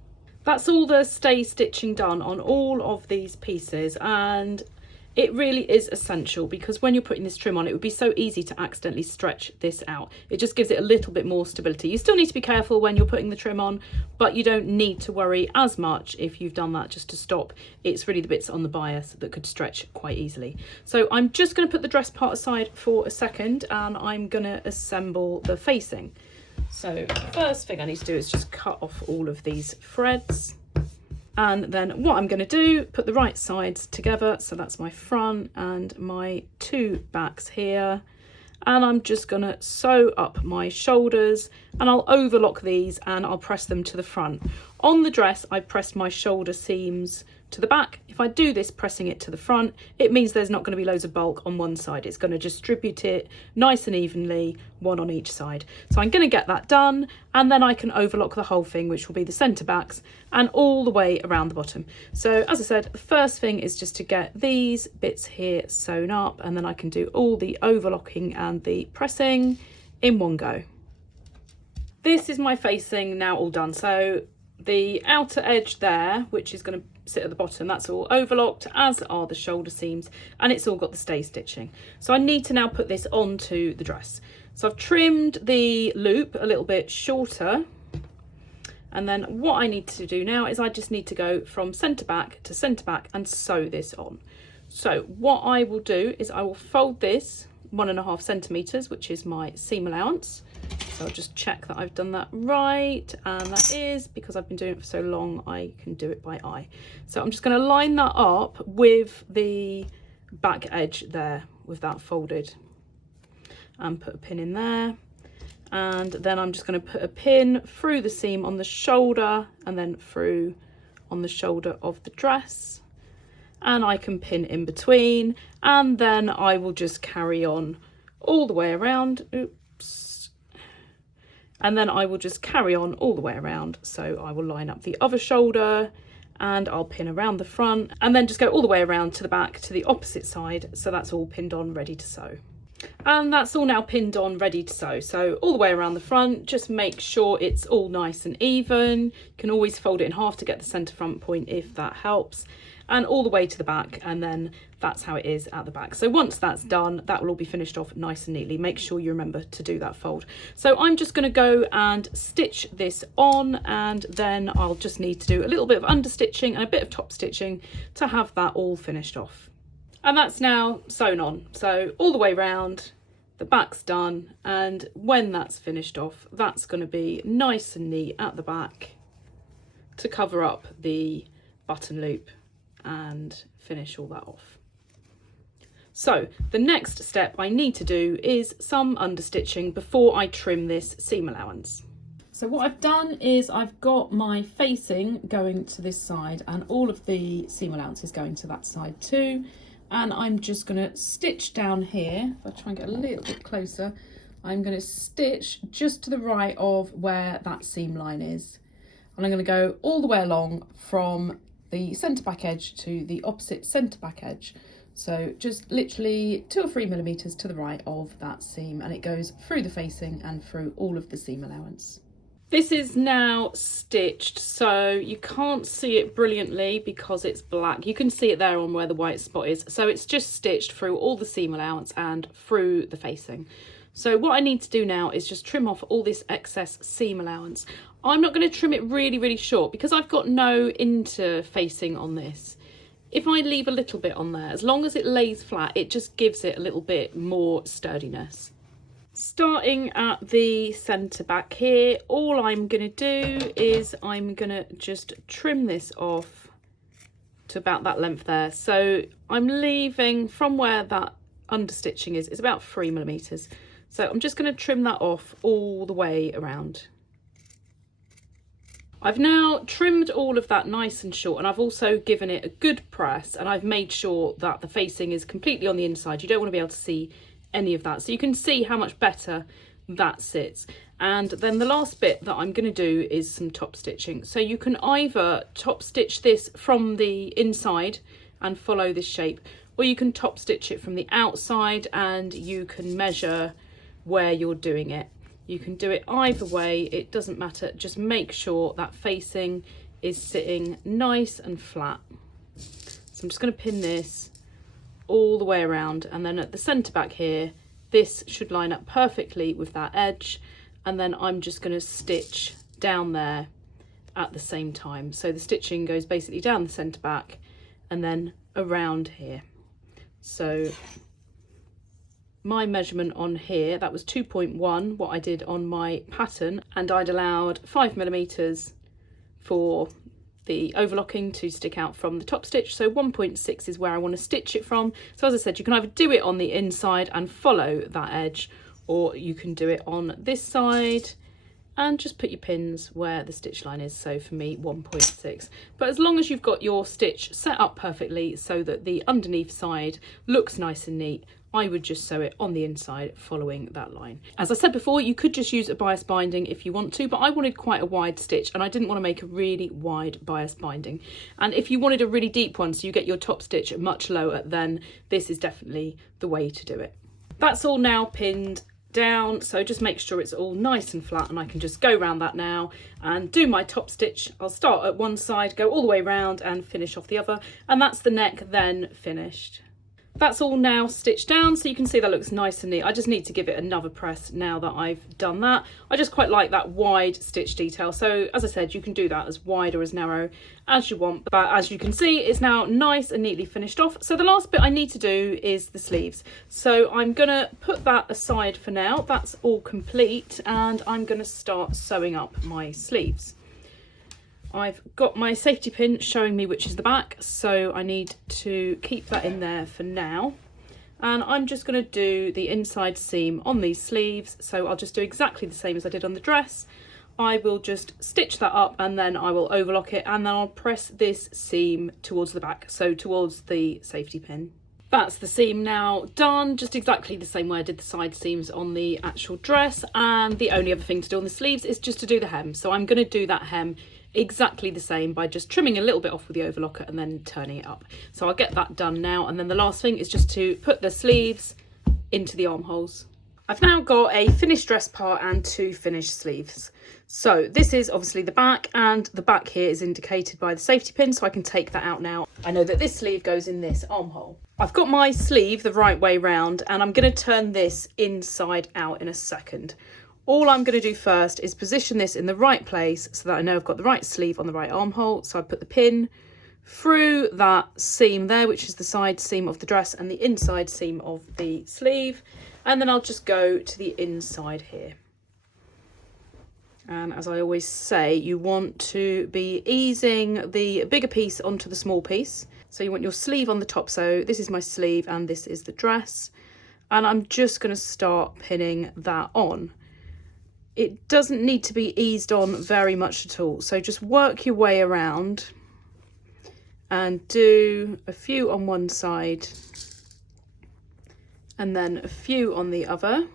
That's all the stay stitching done on all of these pieces, and it really is essential, because when you're putting this trim on, it would be so easy to accidentally stretch this out. It just gives it a little bit more stability. You still need to be careful when you're putting the trim on, but you don't need to worry as much if you've done that just to stop. It's really the bits on the bias that could stretch quite easily. So I'm just going to put the dress part aside for a second, and I'm going to assemble the facing. So the first thing I need to do is just cut off all of these threads. And then what I'm going to do, put the right sides together. So that's my front and my 2 backs here. And I'm just going to sew up my shoulders, and I'll overlock these and I'll press them to the front. On the dress, I pressed my shoulder seams to the back. If I do this pressing it to the front, it means there's not going to be loads of bulk on one side. It's going to distribute it nice and evenly, one on each side. So I'm going to get that done, and then I can overlock the whole thing, which will be the centre backs and all the way around the bottom. So as I said, the first thing is just to get these bits here sewn up, and then I can do all the overlocking and the pressing in one go. This is my facing now all done. So the outer edge there, which is going to sit at the bottom, that's all overlocked, as are the shoulder seams, and it's all got the stay stitching. So I need to now put this onto the dress. So I've trimmed the loop a little bit shorter, and then what I need to do now is I just need to go from centre back to centre back and sew this on. So what I will do is I will fold this 1.5 centimeters, which is my seam allowance. So I'll just check that I've done that right, and that is, because I've been doing it for so long, I can do it by eye. So I'm just going to line that up with the back edge there, with that folded, and put a pin in there. And then I'm just going to put a pin through the seam on the shoulder, and then through on the shoulder of the dress, and I can pin in between, and then I will just carry on all the way around. Oops. And then I will just carry on all the way around. So I will line up the other shoulder and I'll pin around the front and then just go all the way around to the back to the opposite side. So that's all pinned on, ready to sew. And that's all now pinned on, ready to sew. So all the way around the front, just make sure it's all nice and even. You can always fold it in half to get the centre front point if that helps. And all the way to the back, and then that's how it is at the back. So once that's done, that will all be finished off nice and neatly. Make sure you remember to do that fold. So I'm just going to go and stitch this on, and then I'll just need to do a little bit of understitching and a bit of top stitching to have that all finished off. And that's now sewn on. So all the way round, the back's done, and when that's finished off, that's going to be nice and neat at the back to cover up the button loop and finish all that off. So the next step I need to do is some understitching before I trim this seam allowance. So what I've done is I've got my facing going to this side and all of the seam allowances going to that side too. And I'm just going to stitch down here. If I try and get a little bit closer, I'm going to stitch just to the right of where that seam line is. And I'm going to go all the way along from the centre back edge to the opposite centre back edge. So just literally 2 or 3 millimeters to the right of that seam, and it goes through the facing and through all of the seam allowance. This is now stitched, so you can't see it brilliantly because it's black. You can see it there on where the white spot is. So it's just stitched through all the seam allowance and through the facing. So what I need to do now is just trim off all this excess seam allowance. I'm not going to trim it really short because I've got no interfacing on this. If I leave a little bit on there, as long as it lays flat, it just gives it a little bit more sturdiness. Starting at the centre back here, all I'm going to do is I'm going to just trim this off to about that length there. So I'm leaving from where that understitching is, it's about 3 millimeters. So I'm just going to trim that off all the way around. I've now trimmed all of that nice and short, and I've also given it a good press, and I've made sure that the facing is completely on the inside. You don't want to be able to see any of that, so you can see how much better that sits. And then the last bit that I'm going to do is some top stitching. So you can either top stitch this from the inside and follow this shape, or you can top stitch it from the outside and you can measure where you're doing it. You can do it either way, it doesn't matter. Just make sure that facing is sitting nice and flat. So I'm just going to pin this all the way around, and then at the centre back here, this should line up perfectly with that edge, and then I'm just going to stitch down there at the same time. So the stitching goes basically down the centre back and then around here. So my measurement on here, that was 2.1, what I did on my pattern, and I'd allowed 5 millimeters for the overlocking to stick out from the top stitch. So 1.6 is where I want to stitch it from. So as I said, you can either do it on the inside and follow that edge, or you can do it on this side and just put your pins where the stitch line is. So for me, 1.6. But as long as you've got your stitch set up perfectly so that the underneath side looks nice and neat, I would just sew it on the inside following that line. As I said before, you could just use a bias binding if you want to, but I wanted quite a wide stitch and I didn't want to make a really wide bias binding. And if you wanted a really deep one, so you get your top stitch much lower, then this is definitely the way to do it. That's all now pinned down, so just make sure it's all nice and flat, and I can just go around that now and do my top stitch. I'll start at one side, go all the way around and finish off the other, and that's the neck then finished. That's all now stitched down, so you can see that looks nice and neat. I just need to give it another press now that I've done that. I just quite like that wide stitch detail. So as I said, you can do that as wide or as narrow as you want. But as you can see, it's now nice and neatly finished off. So the last bit I need to do is the sleeves. So I'm gonna put that aside for now. That's all complete, and I'm gonna start sewing up my sleeves. I've got my safety pin showing me which is the back, so I need to keep that in there for now. And I'm just going to do the inside seam on these sleeves, so I'll just do exactly the same as I did on the dress. I will just stitch that up and then I will overlock it, and then I'll press this seam towards the back, so towards the safety pin. That's the seam now done, just exactly the same way I did the side seams on the actual dress. And the only other thing to do on the sleeves is just to do the hem. So I'm going to do that hem exactly the same by just trimming a little bit off with the overlocker and then turning it up. So I'll get that done now. And then the last thing is just to put the sleeves into the armholes. I've now got a finished dress part and 2 finished sleeves. So this is obviously the back, and the back here is indicated by the safety pin, so I can take that out now. I know that this sleeve goes in this armhole. I've got my sleeve the right way round, and I'm going to turn this inside out in a second. All I'm going to do first is position this in the right place so that I know I've got the right sleeve on the right armhole. So I put the pin through that seam there, which is the side seam of the dress and the inside seam of the sleeve. And then I'll just go to the inside here. And as I always say, you want to be easing the bigger piece onto the small piece. So you want your sleeve on the top. So this is my sleeve and this is the dress. And I'm just going to start pinning that on. It doesn't need to be eased on very much at all. So just work your way around and do a few on one side and then a few on the other.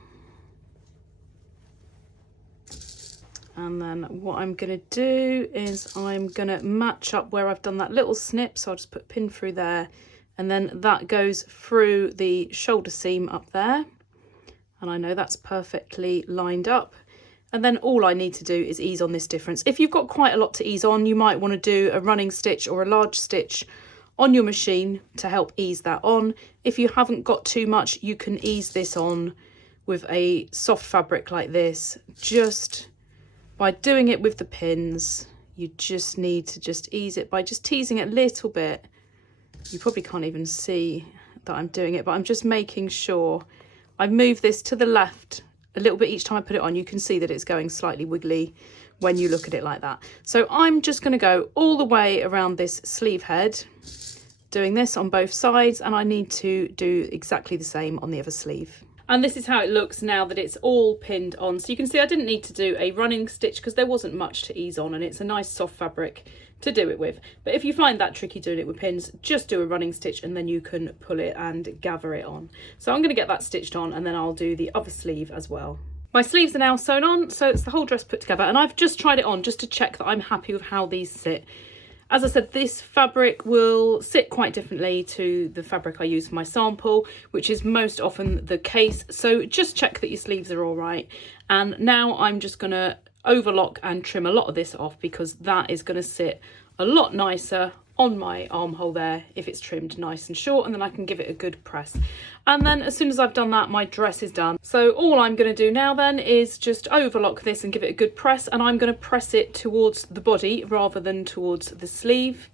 And then what I'm going to do is I'm going to match up where I've done that little snip. So I'll just put a pin through there, and then that goes through the shoulder seam up there. And I know that's perfectly lined up. And then all I need to do is ease on this difference. If you've got quite a lot to ease on, you might want to do a running stitch or a large stitch on your machine to help ease that on. If you haven't got too much, you can ease this on with a soft fabric like this. Just by doing it with the pins, you just need to just ease it by just teasing it a little bit. You probably can't even see that I'm doing it, but I'm just making sure I move this to the left a little bit each time I put it on. You can see that it's going slightly wiggly when you look at it like that. So I'm just going to go all the way around this sleeve head, doing this on both sides, and I need to do exactly the same on the other sleeve. And this is how it looks now that it's all pinned on. So you can see I didn't need to do a running stitch because there wasn't much to ease on, and it's a nice soft fabric to do it with. But if you find that tricky doing it with pins, just do a running stitch and then you can pull it and gather it on. So I'm going to get that stitched on, and then I'll do the other sleeve as well. My sleeves are now sewn on, so it's the whole dress put together, and I've just tried it on just to check that I'm happy with how these sit. As I said, this fabric will sit quite differently to the fabric I use for my sample, which is most often the case. So just check that your sleeves are all right. And now I'm just going to overlock and trim a lot of this off, because that is going to sit a lot nicer on my armhole there if it's trimmed nice and short, and then I can give it a good press. And then as soon as I've done that, my dress is done. So all I'm going to do now then is just overlock this and give it a good press, and I'm going to press it towards the body rather than towards the sleeve.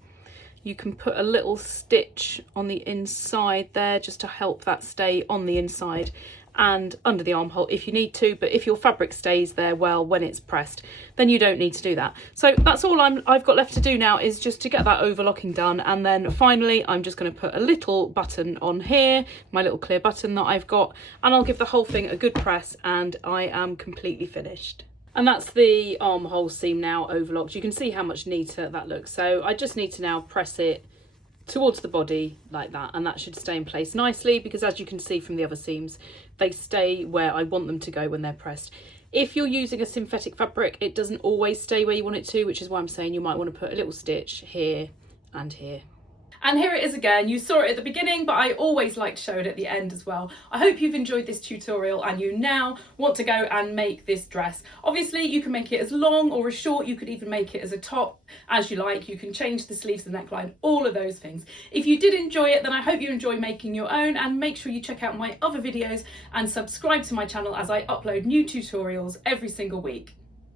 You can put a little stitch on the inside there just to help that stay on the inside and under the armhole if you need to, but if your fabric stays there well when it's pressed, then you don't need to do that. So that's all I've got left to do now, is just to get that overlocking done. And then finally I'm just going to put a little button on here, my little clear button that I've got, and I'll give the whole thing a good press and I am completely finished. And that's the armhole seam now overlocked. You can see how much neater that looks. So I just need to now press it towards the body like that, and that should stay in place nicely, because as you can see from the other seams, they stay where I want them to go when they're pressed. If you're using a synthetic fabric, it doesn't always stay where you want it to, which is why I'm saying you might want to put a little stitch here and here. And here it is again. You saw it at the beginning, but I always like to show it at the end as well. I hope you've enjoyed this tutorial and you now want to go and make this dress. Obviously you can make it as long or as short, you could even make it as a top, as you like. You can change the sleeves, the neckline, all of those things. If you did enjoy it, then I hope you enjoy making your own, and make sure you check out my other videos and subscribe to my channel as I upload new tutorials every single week.